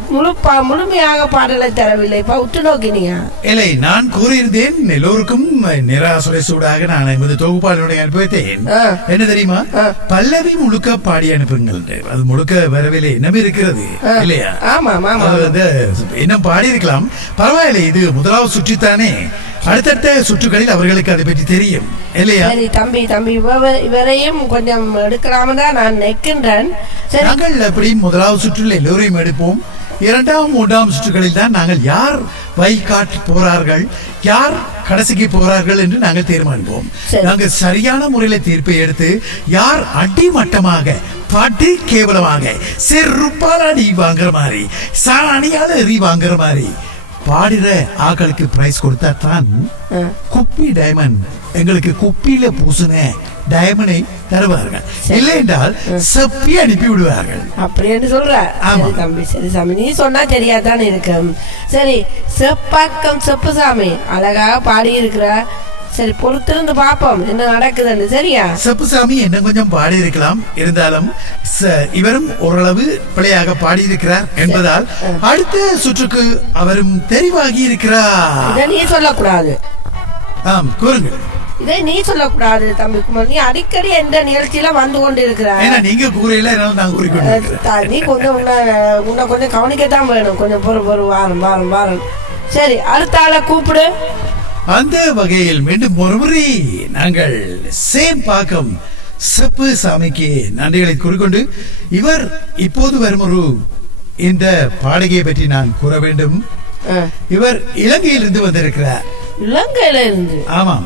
முழுமையாக பாடலை தரவில்லை. இப்ப உற்று நோக்கினியா? இல்லை, நான் கூறியிருந்தேன் எல்லோருக்கும் நிராசுரை சூடாக நான் என்பது தொகுப்பாளனுடைய அனுபவித்தேன். என்ன தெரியுமா? பல்லவி முழுக்க பாடி அனுப்புங்கள். அது முழுக்க வரவில்லை, என்ன இருக்கிறது இல்லையா? ஆமா ஆமா, இன்னும் பாடி இருக்கலாம், பரவாயில்லை. இது முதலாவது சுற்றுத்தானே, அடுத்தடுத்த சுற்றுகளில் அவர்களுக்கு அதை பற்றி தெரியும் இல்லையா? சரி தம்பி இவரையும் கொஞ்சம் எடுக்கலாம்னு தான் நான் நிற்கின்றேன். நாங்கள் அப்படி முதலாவது சுற்றில் எல்லோரையும் எடுப்போம். இரண்டாம் மூன்றாம் சுற்றுகளில் தான் நாங்கள் யார் வைகாட் போறார்கள், யார் கடைசிக்கு போறார்கள் என்று நாங்கள் தீர்மானிப்போம். நாங்கள் சரியான முறையில தீர்ப்பை எடுத்து யார் அடிமட்டமாக பாட்டு கேவலமாக செருப்பால அடி வாங்குற மாதிரி சாணியால எறி வாங்குற மாதிரி பாடுற ஆக்களுக்கு பிரைஸ் கொடுத்தா தான் குப்பி டைமண்ட், எங்களுக்கு குப்பியில பூசுன டைமண்டை தருவார்கள். இல்லை என்றால் செப்பி அனுப்பி விடுவார்கள். அப்படின்னு சொல்ற தம்பி. சரி சாமி, நீ சொன்னா தெரியாதான் இருக்கும். சரி, செப்பாக்கம் செப்பு சாமி அழகாக பாடி இருக்கிற. சரி, பொறுத்திருந்து பாப்போம் என்ன நடக்குதுன்னு. சரியா? செப்புசாமி என்ன கொஞ்சம் பாடி இருக்கலாம், இருந்தாலும் இவரும் ஓரளவு பிழையாக பாடி இருக்கிறார் என்பதால் அடுத்த சுற்றுக்கு அவரும் தெரிவாகி இருக்கிறார். இதை நீ சொல்லக்கூடாது. ஆம், கூறுங்கள். இதை நீ சொல்லக்கூடாது தம்பி குமார். நீ அடிக்கடி எந்த நிகழ்ச்சியில வந்து கொண்டு இருக்கிறாய். ஏன்னா நீங்க கூறையில நான் கூறிக்கொண்டு நீ கொஞ்சம் உன்னை கொஞ்சம் கவனிக்கத்தான் வேணும். கொஞ்சம் பொறு வாரம். சரி, அடுத்த ஆளை கூப்பிடு. அந்த வகையில் மீண்டும் ஒருமுறை நாங்கள் சேம்பாக்கம் செப்பு சாமிக்கு நன்றிகளை கூறிக்கொண்டு, இவர் இப்போது வரும் ஒரு இந்த பாடகையை பற்றி நான் கூற வேண்டும். இவர் இலங்கையிலிருந்து வந்திருக்கிறார். இலங்கையில இருந்து? ஆமாம்.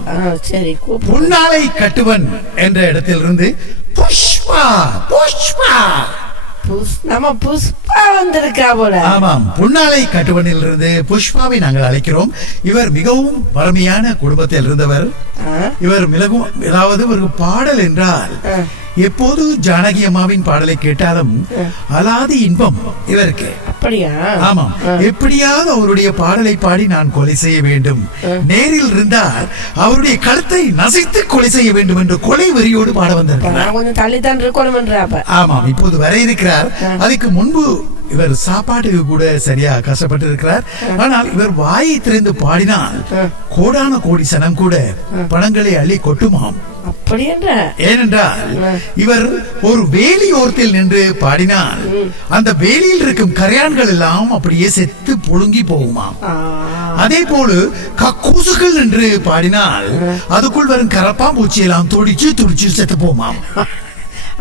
சரி, புன்னாலை கட்டுவன் என்ற இடத்திலிருந்து புஷ்பா நம்ம புஷ்பா வந்திருக்கா போல. ஆமாம், புன்னாலை கட்டுவனில் இருந்து புஷ்பாவை நாங்கள் அழைக்கிறோம். இவர் மிகவும் வறுமையான குடும்பத்தில் இருந்தவர். இவர் மிகவும், ஏதாவது ஒரு பாடல் என்றால் எப்போது ஜானகி அம்மாவின் பாடலை கேட்டாலும் அலாதி இன்பம் இவருக்கு. அப்படியா? ஆமாம், எப்படியாவது அவருடைய பாடலை பாடி நான் கொலை செய்ய வேண்டும், நேரில் இருந்தால் அவருடைய கழுத்தை நசைத்து கொலை செய்ய வேண்டும் என்று கொலை வெறியோடு பாட வந்திருக்கிறார். கொஞ்சம் தள்ளித்தான் இருக்கணும். ஆமாம், இப்போது வர இருக்கிறார். அதுக்கு முன்பு இவர் சாப்பாட்டுக்கு கூட சரியா கஷ்டப்பட்டு இருக்கிறார். ஆனால் இவர் வாயை திறந்து பாடினால் கோடான கோடி சனம் கூட பணங்களை அள்ளி கொட்டுமாம். அப்படி என்ற ஏனென்றால் இவர் ஒரு வேலி ஓரத்தில் நின்று பாடினால் அந்த வேலியில் இருக்கும் கரையான்கள் எல்லாம் அப்படியே செத்து புழுங்கி போகுமாம். அதே போல கக்கூசுகள் என்று பாடினால் அதுக்குள் வரும் கரப்பாம்பூச்சி எல்லாம் துடிச்சு துடிச்சு செத்து போகுமாம்.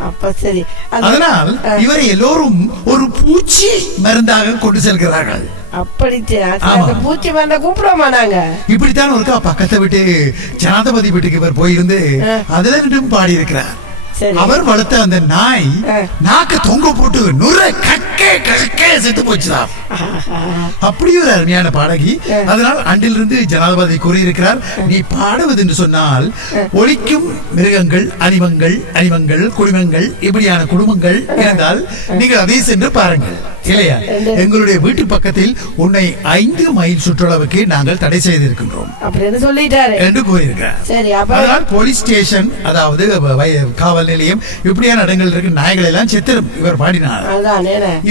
அப்ப சரி, அதனால் இவரை எல்லோரும் ஒரு பூச்சி மருந்தாக கொண்டு செல்கிறார்கள். அப்படி பூச்சி மருந்த கூப்பிடுவோமா நாங்க? இப்படித்தான் ஒருக்கா பக்கத்தை விட்டு ஜனாதிபதி வீட்டுக்கு இவர் போயிருந்து அதுல நின்றும் பாடி இருக்கிறார். அவர் வளர்த்த அந்த நாய் நாக்க தொங்க போட்டு நுர கக்கே கக்கே செத்து போச்சுதான். அப்படி ஒரு அருமையான பாடகி. அதனால் அன்றிலிருந்து ஜனாதிபதி கூறியிருக்கிறார், நீ பாடுவது என்று சொன்னால் ஒழிக்கும் மிருகங்கள் அனிமங்கள் குடும்பங்கள் இப்படியான குடும்பங்கள் இருந்தால் நீங்கள் அதை சென்று பாருங்கள் இல்லையா? எங்களுடைய வீட்டு பக்கத்தில் உன்னை 5 மைல் சுற்றளவுக்கு நாங்கள் தடை செய்திருக்கின்றோம் அப்படின்னு சொல்லிட்டாரு என்று கூறியிருக்கிறார். சரி, அதனால் போலீஸ் ஸ்டேஷன் அதாவது காவல் நிலையம் இப்படியான இடங்கள் இருக்கு நாய்கள் எல்லாம் செத்துரும் இவர் பாடினார்.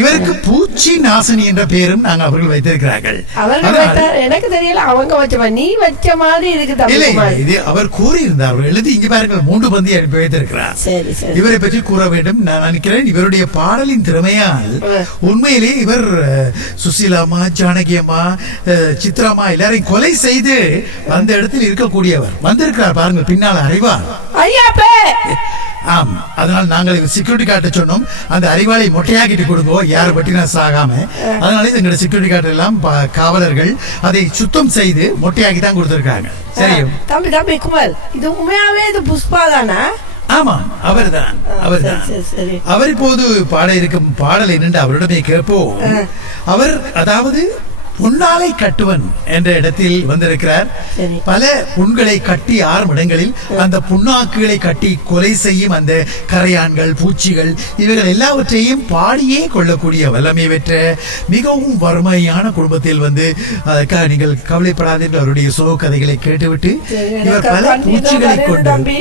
இவருக்கு பூச்சி நாசினி என்ற பெயரும் நாங்கள் அவர்கள் வைத்திருக்கிறார்கள். எனக்கு தெரியல, அவங்க வச்ச நீ வச்ச மாதிரி இருக்கு. இது அவர் கூறியிருந்தார், எழுதி இங்க பாருங்கள் 3 பந்தி அனுப்பி வைத்திருக்கிறார். இவரை பற்றி கூற வேண்டும். நான் நினைக்கிறேன் இவருடைய பாடலின் திறமையால் உண்மையிலே இவர் சுசீலாமா, ஜானகியம்மா, சித்ராமா எல்லாரையும் கொலை செய்து அந்த இடத்தில் இருக்கக்கூடியவர் வந்திருக்கிறார். பாருங்கள் பின்னால் அறிவார். ஆம், அதனால் நாங்கள் செக்யூரிட்டி கார்டை சொன்னோம், அந்த அறிவாளை மொட்டையாக்கிட்டு கொடுங்கோ, யார் பட்டினா சாகாம. அதனால எங்களோட செக்யூரிட்டி கார்டு எல்லாம் காவலர்கள் அதை சுத்தம் செய்து மொட்டையாக்கி தான் கொடுத்திருக்காங்க. சரி தம்பி குமார், இது உண்மையாவே இது புஷ்பா தானா? ஆமா, அவர்தான். அவர் இப்போது பாட இருக்கும் பாடல் என்னென்று அவரிடமே கேட்போம். அவர் அதாவது புண்ணாலை கட்டுவன் என்ற இடத்தில் வந்திருக்கிறார். பல புண்களை கட்டி 6 இடங்களில் அந்த புண்ணாக்குகளை கட்டி கொலை செய்யும் அந்த கரையான்கள், பூச்சிகள் இவைகள் எல்லாவற்றையும் பாடியே கொள்ளக்கூடிய வல்லமை பெற்ற மிகவும் வறுமையான குடும்பத்தில் வந்து நீங்கள் கவலைப்படாதீர்கள். அவருடைய சோக கதைகளை கேட்டுவிட்டு இவர் பல பூச்சிகளை கொண்டு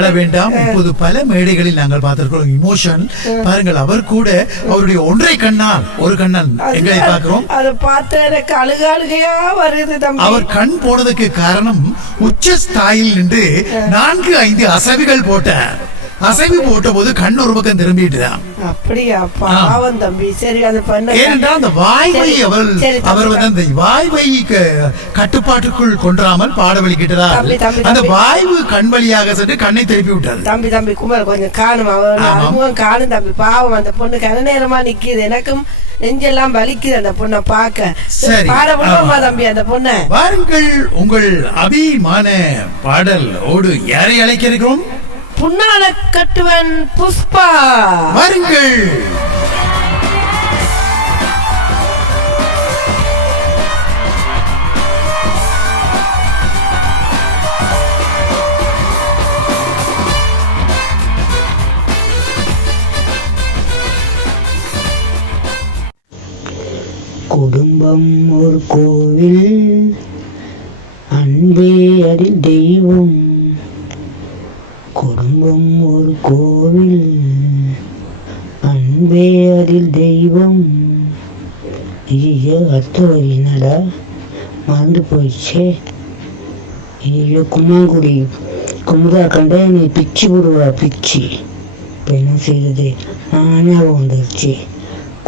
அழ வேண்டாம். இப்போது பல மேடைகளில் நாங்கள் பார்த்திருக்கிறோம் இமோஷன். பாருங்கள், அவர் கூட அவருடைய ஒன்றை கண்ணால் ஒரு கண்ணன் எங்களை பார்க்கிறோம். அவர் கண் போனதுக்கு காரணம் உச்ச ஸ்தாயில் நின்று 4-5 அசைவுகள் போட்டார். அசைவு போட்ட போது கண் ஒரு பக்கம் திரும்பிட்டுதான். அப்படியா? பாவம் தம்பி. சரி, அது பண்ண. ஏனென்றால் அந்த வாய்வை அவர் வந்து அந்த வாய்வை கட்டுப்பாட்டுக்குள் கொண்டாமல் பாட வலிக்கிட்டதா அந்த வாய்வு கண் வழியாக சென்று கண்ணை திருப்பி விட்டார். தம்பி குமார் கொஞ்சம் காணும், அவர் அனுபவம் காணும் தம்பி. பாவம், அந்த பொண்ணு கன நேரமா நிக்குது, எனக்கும் நெஞ்செல்லாம் வலிக்குது அந்த பொண்ணை பார்க்க. பாட விடுவோமா தம்பி அந்த பொண்ணை? வாருங்கள், உங்கள் அபிமான பாடல் ஓடு யாரை அழைக்க இருக்கிறோம்? புண்ணால கட்டுவன் புஷ்பா. வாருங்கள். குடும்பம் ஒரு கோவில், அன்பே அதில் தெய்வம். குடும்பம் ஒரு கோவில், அன்பே அதில் தெய்வம். ஐயோ, அடுத்த வரி என்னடா மறந்து போயிடுச்சே. ஐயோ, குமாங்குடி குமுதா கண்டா நீ பிச்சு விடுவா பிச்சு. இப்போ என்ன செய்யறது? ஞாபகம் வந்துருச்சு.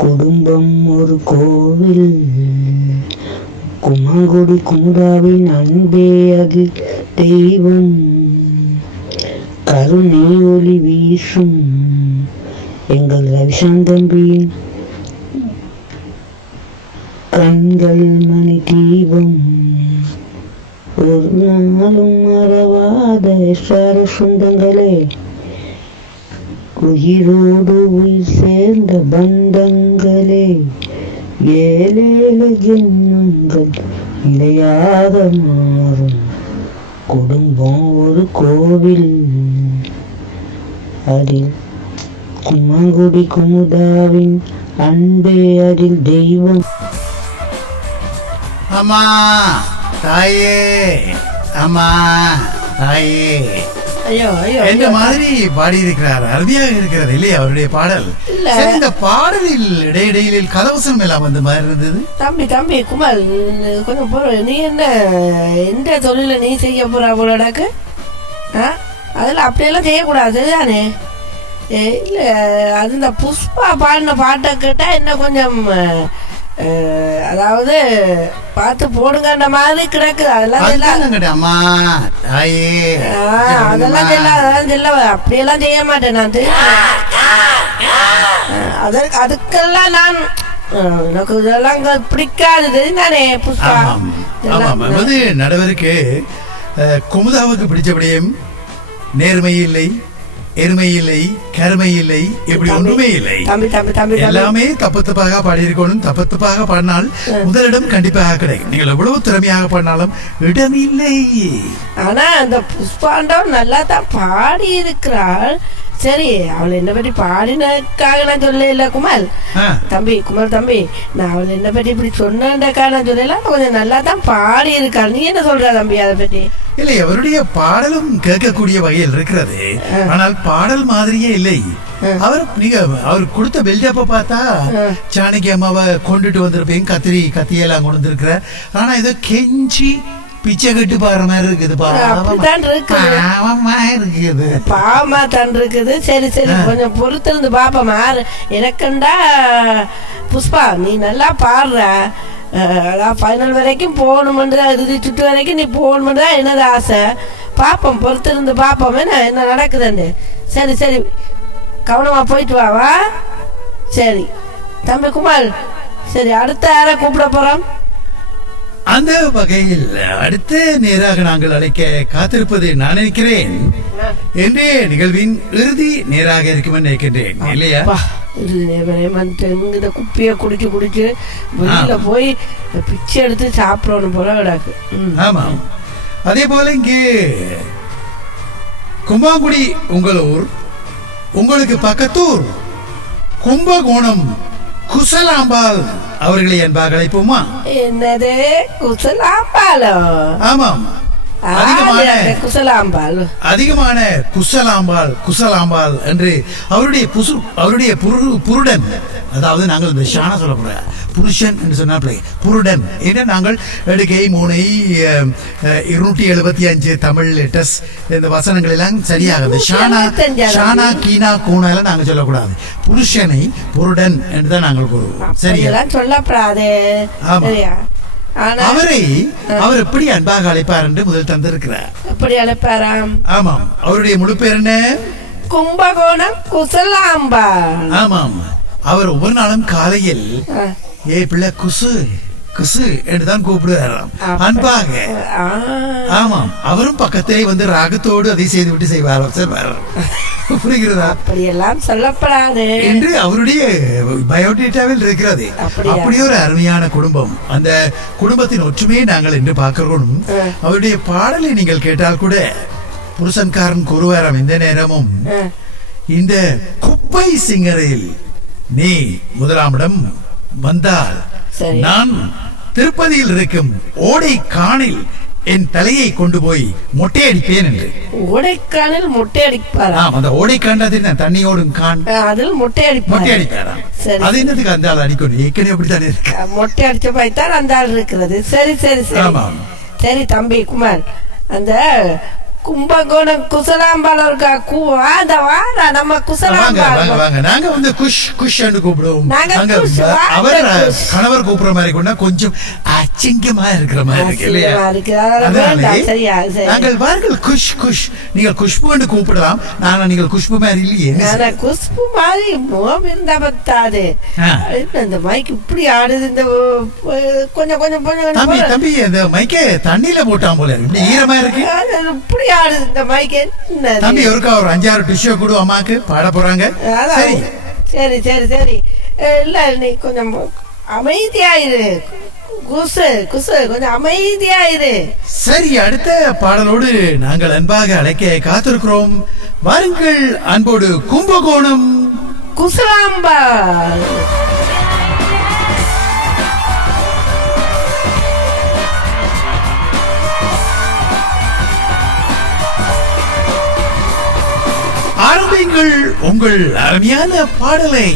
குடும்பம் ஒரு கோவில், குமாங்குடி குமுதாவின் அன்பே அது தெய்வம். கருணை ஒளி வீசும் எங்கள் ரவிசாந்தம்பியின் கண்கள் மணி தீபம். ஒரு நாளும் மறவாத சொந்தங்களே, உயிரோடு உயிர் சேர்ந்த பந்தங்களே, 7 ஜென்மங்கள் நிலையாக மாறும். குடும்பம் ஒரு கோவில், அதில் குமாங்குடி குமுதாவின் அன்பே அதில் தெய்வம். அம்மா தாயே, அம்மா தாயே. ஐயோ ஐயோ இந்த மாதிரி பாடி இருக்கிறார். அருமையாக இருக்கிறது இல்லையா அவருடைய பாடல்? இல்ல. சரி, இந்த பாடலில் இடையிடையில் கதவசம் எல்லாம் வந்த மாதிரி இருந்தது. தம்பி குமார், கொஞ்சம் பொறு. நீ என்ன எந்த தொழில நீ செய்ய போறா போலடாக்கு? அதெல்லாம் அப்படியெல்லாம் செய்யக்கூடாது, சரிதானே? இல்லை, அது இந்த புஷ்பா பாடின பாட்டை கேட்டால் என்ன கொஞ்சம் அதாவது பார்த்து போடுங்கன்ற மாதிரி கிடக்குது. அதெல்லாம் அப்படியெல்லாம் செய்ய மாட்டேன் நான். அதுக்கெல்லாம் நான் எனக்கு இதெல்லாம் பிடிக்காது, தெரியுதானே? புஷ்பா நடவருக்கு குமுதாவுக்கு பிடிச்சபடியும் நேர்மை இல்லை, எருமை இல்லை, கருமை இல்லை, எப்படி ஒன்றுமே இல்லை. எல்லாமே தப்பு தப்பாக பாடியிருக்கணும். தப்பு தப்பாக பாடினால் முதலிடம் கண்டிப்பாக கிடைக்கும். நீங்கள் எவ்வளவு திறமையாக பாடினாலும் இடம் இல்லை. ஆனா அந்த புஷ்பாண்டவன் நல்லா தான் பாடி இருக்கிறாள். சரி, அவளை என்ன பற்றி பாடினதுக்காக நான் சொல்ல இல்ல குமார் தம்பி, நான் அவளை என்ன பற்றி இப்படி சொன்னதுக்காக நான் சொல்லல. கொஞ்சம் நல்லா தான் பாடி இருக்காள். நீ என்ன சொல்ற தம்பி அதை பற்றி? இல்லை, அவருடைய பாடலும் கேட்கக்கூடிய வகையில் இருக்கிறது. ஆனால் பாடல் மாதிரியே இல்லை. அவர் கொடுத்த பில்டப்ப பார்த்தா சாணக்கிய அம்மாவை கொண்டுட்டு வந்திருப்பேன், கத்தியெல்லாம் கொண்டு வந்திருக்கிற. ஆனா ஏதோ கெஞ்சி பிச்சை கட்டு பாடுற மாதிரி இருக்குது. பாவமா தான் இருக்குது. சரி கொஞ்சம் பொறுத்திருந்து பாப்பமா. எனக்குண்டா புஷ்பா, நீ நல்லா பாடுற. ஃபைனல் வரைக்கும் போகணுமென்றா, இறுதி சுற்று வரைக்கும் நீ போகணுமென்றா என்னது ஆசை. பாப்போம், பொறுத்திருந்து பாப்போம் என்ன நடக்குதுன்னு. சரி கவனமா போயிட்டு வாவா. சரி தம்பி குமார், சரி அடுத்த யாரை கூப்பிட போறோம்? அந்த வகையில் அடுத்த நேராக நாங்கள் அழைக்க காத்திருப்பது நான் நினைக்கிறேன் இன்றைய நிகழ்வின் இறுதி நேராக இருக்கும் நினைக்கின்றேன், இல்லையா? குப்பிய குடிச்சு வெளியில போய் பிச்சை எடுத்து சாப்பிடணும் போல கிடக்கு. ஆமாம், அதே போல இங்கே கும்பாங்குடி உங்கள் ஊர், உங்களுக்கு பக்கத்தூர் கும்பகோணம் குசலாம்பாள் அவர்களை என்பாக அழைப்போமா? என்னது குசலாம்பாளோ? ஆமாம், அதிகமான குசலாம்பாள் என்று அவருடைய புருடன், அதாவது நாங்கள் இந்த ஷானா சொல்லக்கூட புருஷன் என்று சொன்ன புருடன் என்று நாங்கள் எடுக்கை 275 தமிழ் லெட்டர்ஸ் இந்த வசனங்கள் எல்லாம் சரியாகுது. ஷானா கீனா கூனா எல்லாம் நாங்கள் சொல்லக்கூடாது. புருஷனை புருடன் என்று தான் நாங்கள் கூறுவோம். சரியா சொல்லப்படாது. அவர் எப்படி அன்பாக அழைப்பார் என்று முதல் தந்திருக்கிறார். எப்படி அழைப்பாராம்? ஆமாம், அவருடைய முழு பேர் என்ன? கும்பகோணம் குசலாம்பா. ஆமாம், அவர் ஒவ்வொரு நாளும் காலையில் ஏ பிள்ளை குசு குசு என்றுதான் கூப்பிடுவாராம் அன்பாக. ஆமாம், அவரும் பக்கத்திலே வந்து ராகத்தோடு அதை செய்து விட்டு செய்வார். புரிகிறதா? அப்படியெல்லாம் சொல்லப்படாது என்று அவருடைய பயோடேட்டாவில் இருக்கிறது. அப்படி ஒரு அருமையான குடும்பம். அந்த குடும்பத்தின் ஒற்றுமையை நாங்கள் என்று பார்க்கிறோம். அவருடைய பாடலை நீங்கள் கேட்டால் கூட புருஷன்காரன் கூறுவாராம், இந்த நேரமும் இந்த குப்பை சிங்கரில் நீ முதலாமிடம் வந்தால் நான் திருப்பதியில் இருக்கும் ஓடை காணில் என் தலையை கொண்டு போய் மொட்டை அடிப்பேன் என்று. ஓடைக்கானில் மொட்டை அடிப்பார். அந்த ஓடைக்கான் தண்ணியோடும் கான், அதில் மொட்டை அடிப்பாராம். அது என்னதுக்கு அந்த ஆள் அடிக்கணும்? ஏற்கனவே அப்படித்தானே இருக்கு. மொட்டை அடிச்ச போய்தான் அந்த ஆள் இருக்கிறது. சரி தம்பி குமார், அந்த கும்பகோணம் குசலாம்பாள் இருக்கா? நம்ம குசலாம்பாள் நாங்க வந்து குஷ் குஷ் என்று கூப்பிடுவோம். அவர் கணவர் கூப்பிடுற மாதிரி கூட கொஞ்சம் அச்சிங்கமா இருக்கிற மாதிரி இருக்கு இல்லையா? நாங்கள் வார்கள் குஷ் குஷ், நீங்கள் குஷ்பு என்று கூப்பிடலாம். நீங்கள் குஷ்பு மாதிரி இல்லையே. குஷ்பு மாதிரி முகம் இருந்தா பத்தாது. இந்த மைக் இப்படி ஆடுது. இந்த கொஞ்சம் கொஞ்சம் தம்பி தம்பி இந்த மைக்கே தண்ணியில போட்டான் போல இப்படி ஈரமா இருக்கு. இப்படி ஆடுது இந்த மைக். தம்பி ஒருக்கா ஒரு 5-6 டிஷ்யூ கொடு, அம்மாக்கு பாட போறாங்க. சரி இல்ல நீ கொஞ்சம் அமைதியாயிரு. குசு கொஞ்சம் அமைதியாயிரு. சரி, அடுத்த பாடலோடு நாங்கள் அன்பாக அழைக்க காத்திருக்கிறோம். வாருங்கள் அன்போடு கும்பகோணம் குசலாம்பாள். ஆரம்பிங்கள் உங்கள் அருமையான பாடலை.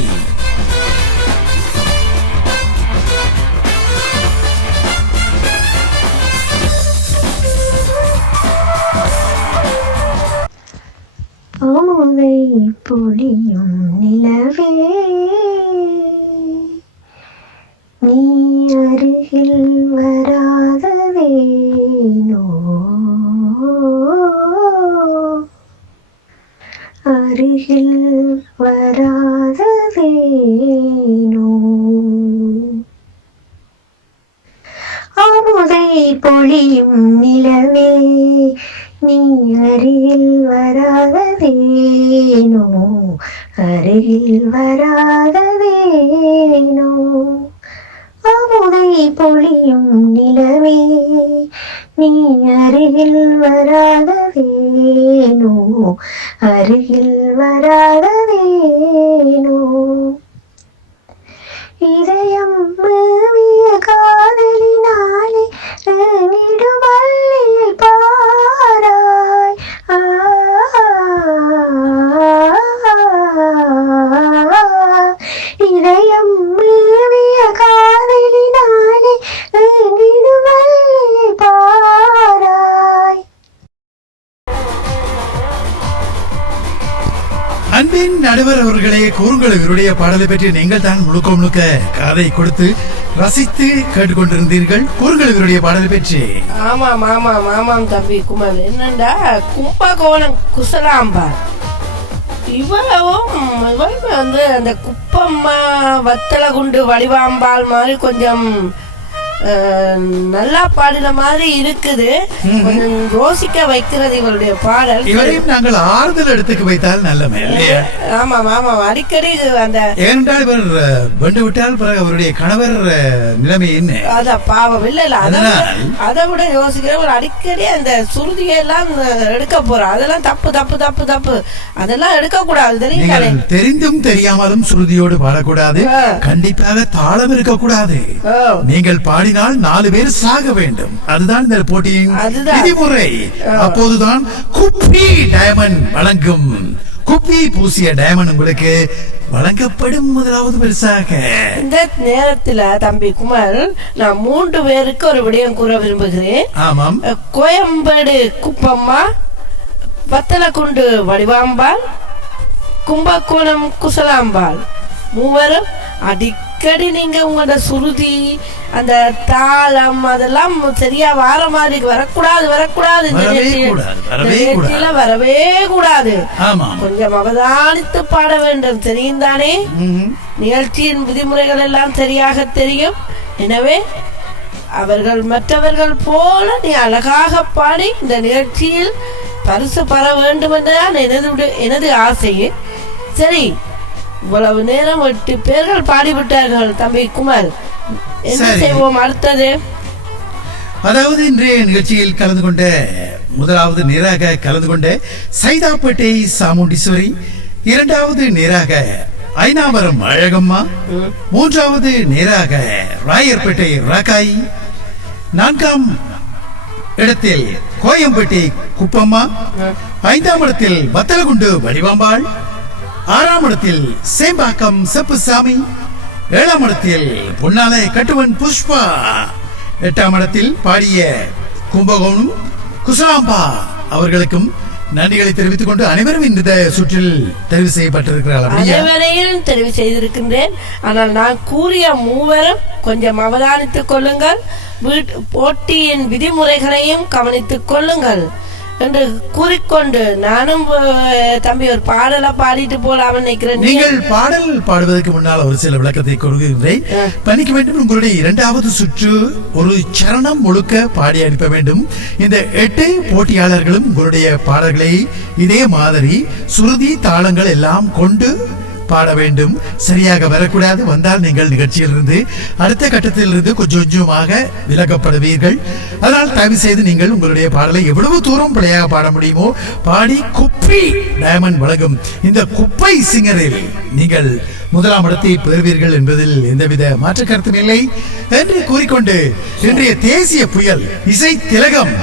அமுதை பொழியும் நிலவே நீ அருகில் வராததேனோ, அருகில் வராததேனோ. அமுதை பொழியும் நிலவே நீ அருகில் வராததேனோ, அருகில் வராததேனோ. அமுதை பொழியும் நிலவே நீ அருகில் வராததேனோ, அருகில் வராததேனோ. இதயம் மேவிய காதலினாலே நெடுமல்லியை பாராய். இதயம் மேவிய காதலினாலே நெடுமல்லியை பாராய். அன்பின் நடுவர் அவர்களே, கூறுங்கள் இவருடைய பாடலை பற்றி நீங்கள் தான் முழுக்க முழுக்க காதை கொடுத்து ரசித்து கேட்டுக்கொண்டிருந்தீர்கள். கூறுங்கள் இவருடைய பாடலை பற்றி. ஆமாம் ஆமாம் ஆமாம் தம்பி குமார், என்னண்டா கும்பகோணம் குசலாம்பா இவளும் வந்து அந்த குப்பம்மா வத்தல குண்டு வடிவாம்பாள் மாதிரி கொஞ்சம் நல்லா பாடின மாதிரி இருக்குது. கொஞ்சம் யோசிக்க வைக்கிறது இவருடைய பாடல். இவரையும் நாங்கள் ஆறுதல் எடுத்துக்கு வைத்தால் நல்லமே இல்லையா? ஆமாம் ஆமாம், அடிக்கடி அந்த ஏனென்றால் இவர் வெண்டு விட்டால் பிறகு அவருடைய கணவர் நிலைமை என்ன? அத பாவம் இல்ல இல்ல, அதை விட யோசிக்கிறவர் அடிக்கடி அந்த சுருதியெல்லாம் எடுக்க போறோம். அதெல்லாம் தப்பு தப்பு தப்பு தப்பு, அதெல்லாம் எடுக்க கூடாது. தெரியும், தெரிந்தும் தெரியாமலும் சுருதியோடு பாடக்கூடாது. கண்டிப்பாக தாளம் இருக்கக்கூடாது. நீங்கள் பாடினால் 4 பேர் சாக வேண்டும். அதுதான் இந்த போட்டியின் விதிமுறை. அப்போதுதான் குப்பி டயமண்ட் வழங்கும், குப்பி பூசிய டயமண்ட் உங்களுக்கு வழங்கப்படும் முதலாவது பரிசாக. இந்த நேரத்துல தம்பி குமார், நான் 3 பேருக்கு ஒரு விடயம் கூற விரும்புகிறேன். ஆமாம். கோயம்பேடு குப்பம்மா, வத்தலக்குண்டு வடிவாம்பாள், கும்பகோணம் குசலாம்பாள் மூவரும் அடிக்கடி நீங்க உங்களோட சுருதி அந்த தாளம் அதெல்லாம் சரியா வார மாதிரி வரக்கூடாது வரக்கூடாது. வரவே கூடாது. கொஞ்சம் அவதானித்து பாட வேண்டும். தெரியும் தானே, நிகழ்ச்சியின் விதிமுறைகள் எல்லாம் சரியாக தெரியும். எனவே அவர்கள் மற்றவர்கள் போல நீ அழகாக பாடி இந்த நிகழ்ச்சியில் பரிசு பெற வேண்டும் என்றுதான் எனது ஆசையே. சரி, இவ்வளவு நேரம் 8 பேர்கள் பாடிவிட்டார்கள் தம்பி குமார், என்ன செய்வோம் அடுத்தது? அதாவது இன்றைய நிகழ்ச்சியில் கலந்து கொண்ட முதலாவது நேராக கலந்து கொண்ட சைதாப்பேட்டை சாமுண்டீஸ்வரி, 2வது நேராக ஐனாவரம் அழகம்மா, 3வது நேராக ராயர்பேட்டை ராக்காய், 4ஆம் இடத்தில் கோயம்பேட்டை குப்பம்மா, 5ஆம் இடத்தில் வத்தலகுண்டு வடிவாம்பாள், 6ஆம் இடத்தில் சேம்பாக்கம் செப்புசாமி, 7ஆம் இடத்தில் பொன்னாலை கட்டுவன் புஷ்பா, 8ஆம் இடத்தில் பாடிய கும்பகோணம் குசலாம்பா அவர்களுக்கும் நன்றிகளை தெரிவித்துக் கொண்டு அனைவரும் இந்த சுற்றில் தெரிவு செய்யப்பட்டிருக்கிறார்கள். அனைவரையும் தெரிவு செய்திருக்கின்றேன். ஆனால் நான் கூறிய மூவரும் கொஞ்சம் அவதானித்துக் கொள்ளுங்கள். போட்டியின் விதிமுறைகளையும் கவனித்துக் கொள்ளுங்கள் என்று கூறிக்கொண்டு நானும் தம்பி ஒரு பாடலை பாடிட்டு போலாம் நினைக்கிறேன். நீங்கள் பாடல் பாடுவதற்கு முன்னால் ஒரு சில விளக்கத்தை கொடுக்கின்றேன். பண்ணிக்க வேண்டும். உங்களுடைய 2வது சுற்று ஒரு சரணம் முழுக்க பாடி அனுப்ப வேண்டும். இந்த 8 போட்டியாளர்களும் உங்களுடைய பாடல்களை இதே மாதிரி சுருதி தாளங்கள் எல்லாம் கொண்டு பாட வேண்டும். சரியாக வரக்கூடாது. வந்தால் நீங்கள் நிகழ்ச்சியிலிருந்து அடுத்த கட்டத்திலிருந்து கொஞ்சம் கொஞ்சமாக விலகப்படுவீர்கள். அதனால் தயவு செய்து நீங்கள் உங்களுடைய பாடலை எவ்வளவு தூரம் பிழையாக பாட முடியுமோ பாடி குப்பி டயமண்ட் வழங்கும் இந்த குப்பை சிங்கரில் நீங்கள் 1ஆம் இடத்தை பெறுவீர்கள் என்பதில் எந்தவித மாற்று கருத்தும் இல்லை என்று கூறிக்கொண்டு இன்றைய தேசிய புயல் இசை திலகம்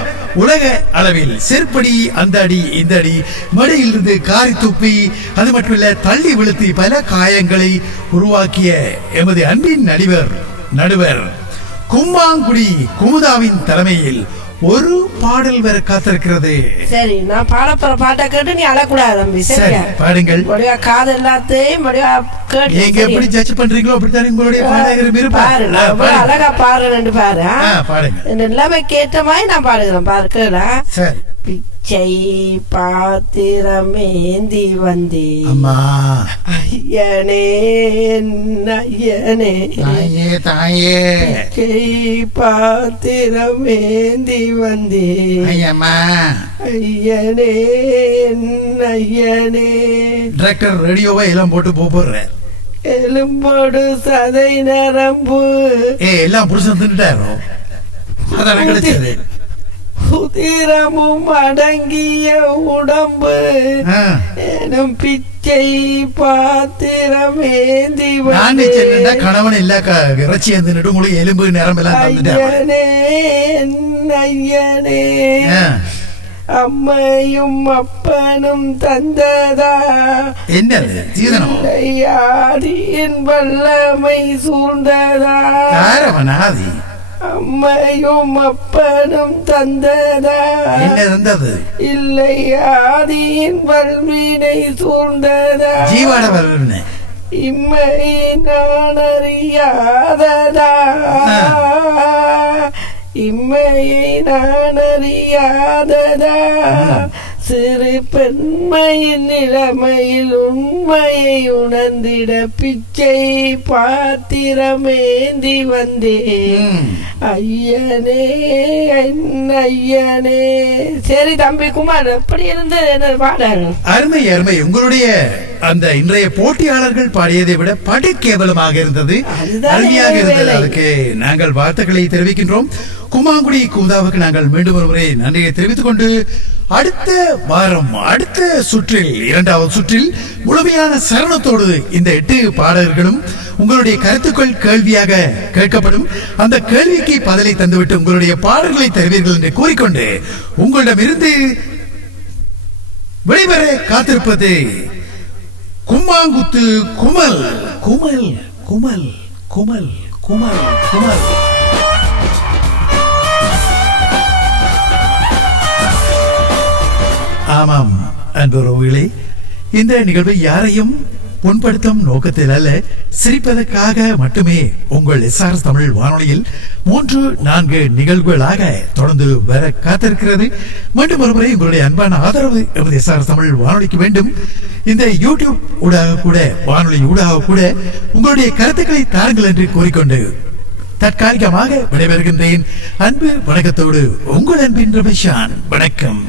உலக அளவில் செருப்படி, அந்த அடி இந்த அடி, மடியிலிருந்து காரி துப்பி, அது மட்டுமல்ல தள்ளி விழுத்தி பல காயங்களை உருவாக்கிய எமது அன்பின் நடுவர் கும்மாங்குடி குமுதாவின் தலைமையில் ஒரு பாடல் வர காத்திருக்கிறது. சரி, நான் பாடப்போற பாட்டை கேட்டு நீ அழக்கூடாது தம்பி. சரியா? பாடுங்கள். முடிவா காது எல்லாத்தையும் முடிவா கேட்டு நீங்க எப்படி ஜட்ஜ் பண்றீங்களோ அப்படித்தான் உங்களுடைய பாடகர் பாரு. அழகா பாடுறேன்னு பாரு. பாடுங்க. எல்லாமே கேட்ட மாதிரி நான் பாடுகிறேன். பாரு கேளா. சரி. பிச்சை பாத்திரமேந்தி வந்தே அம்மா ஐயனே ஐயனே தாயே தாயே பிச்சை பாத்திரமேந்தி வந்தே ஐயம்மா ஐயனே ஐயனே. டிரெக்டர் ரேடியோவை எல்லாம் போட்டு போடுறார். எலும்போடு சதை நரம்பு எல்லாம் புருஷன் தின்னுட்டாரோ அதான் கிடைச்சது. உதிரமும் அடங்கிய உடம்பு எனும் பிச்சை பாத்திரமேந்தி கணவன் இல்ல இறைச்சி தின்னுட்டு உங்களுக்கு எலும்பு நரம்பெல்லாம் ஐயனே ஐயனே. அம்மையும் அப்பனும் தந்ததா என்னது ஆதியின் வல்லமை சூழ்ந்ததா. அம்மையும் அப்பனும் தந்ததா இல்லை ஆதியின் வல்வினை சூழ்ந்ததா. ஜீவாட வல்வினை இம்மை நான் அறியாததா. இம்மையை நான் அறியாததா. சிறு பெண்மையின் நிலைமையில் உண்மையை உணர்ந்திட பிச்சை பாத்திரமேந்தி வந்தேன் ஐயனே ஐயனே. சரி தம்பி குமார், எப்படி இருந்தது என்ன பாடல்? அருமை அருமை. உங்களுடைய அந்த இன்றைய போட்டியாளர்கள் பாடியதை விட படு கேவலமாக இருந்தது, அருமையாக இருந்தது. அதுக்கு நாங்கள் வாழ்த்துக்களை தெரிவிக்கின்றோம். கும்மாங்குடி குமுதாவுக்கு நாங்கள் மீண்டும் ஒரு முறை நன்றியை தெரிவித்துக் கொண்டு அடுத்த வாரம் அடுத்த சுற்றில் 2வது சுற்றில் முழுமையான சரணத்தோடு இந்த 8 பாடல்களும் உங்களுடைய கருத்துக்கள் கேள்வியாக கேட்கப்படும். அந்த கேள்விக்கு பதிலை தந்துவிட்டு உங்களுடைய பாடல்களை தருவீர்கள் என்று கூறிக்கொண்டு உங்களிடமிருந்து விடைபெற காத்திருப்பது கும்மாங்குத்து குமல் குமல் குமல் குமல் குமல் குமல். ஆமாம் அன்புறவுகளே, இந்த நிகழ்வு யாரையும் புண்படுத்தும் நோக்கத்தில் அல்ல, சிரிப்பதற்காக மட்டுமே உங்கள் SRS தமிழ் வானொலியில் 3-4 நிகழ்வுகளாக தொடர்ந்து வர காத்திருக்கிறது. மீண்டும் ஒருமுறை உங்களுடைய அன்பான ஆதரவு எமது SRS தமிழ் வானொலிக்கு வேண்டும். இந்த யூடியூப் ஊடாக கூட, வானொலி ஊடாக கூட உங்களுடைய கருத்துக்களை தாருங்கள் என்று கூறிக்கொண்டு தற்காலிகமாக விடைபெறுகின்றேன். அன்பு வணக்கத்தோடு உங்கள் அன்பின் ரமேஷான். வணக்கம்.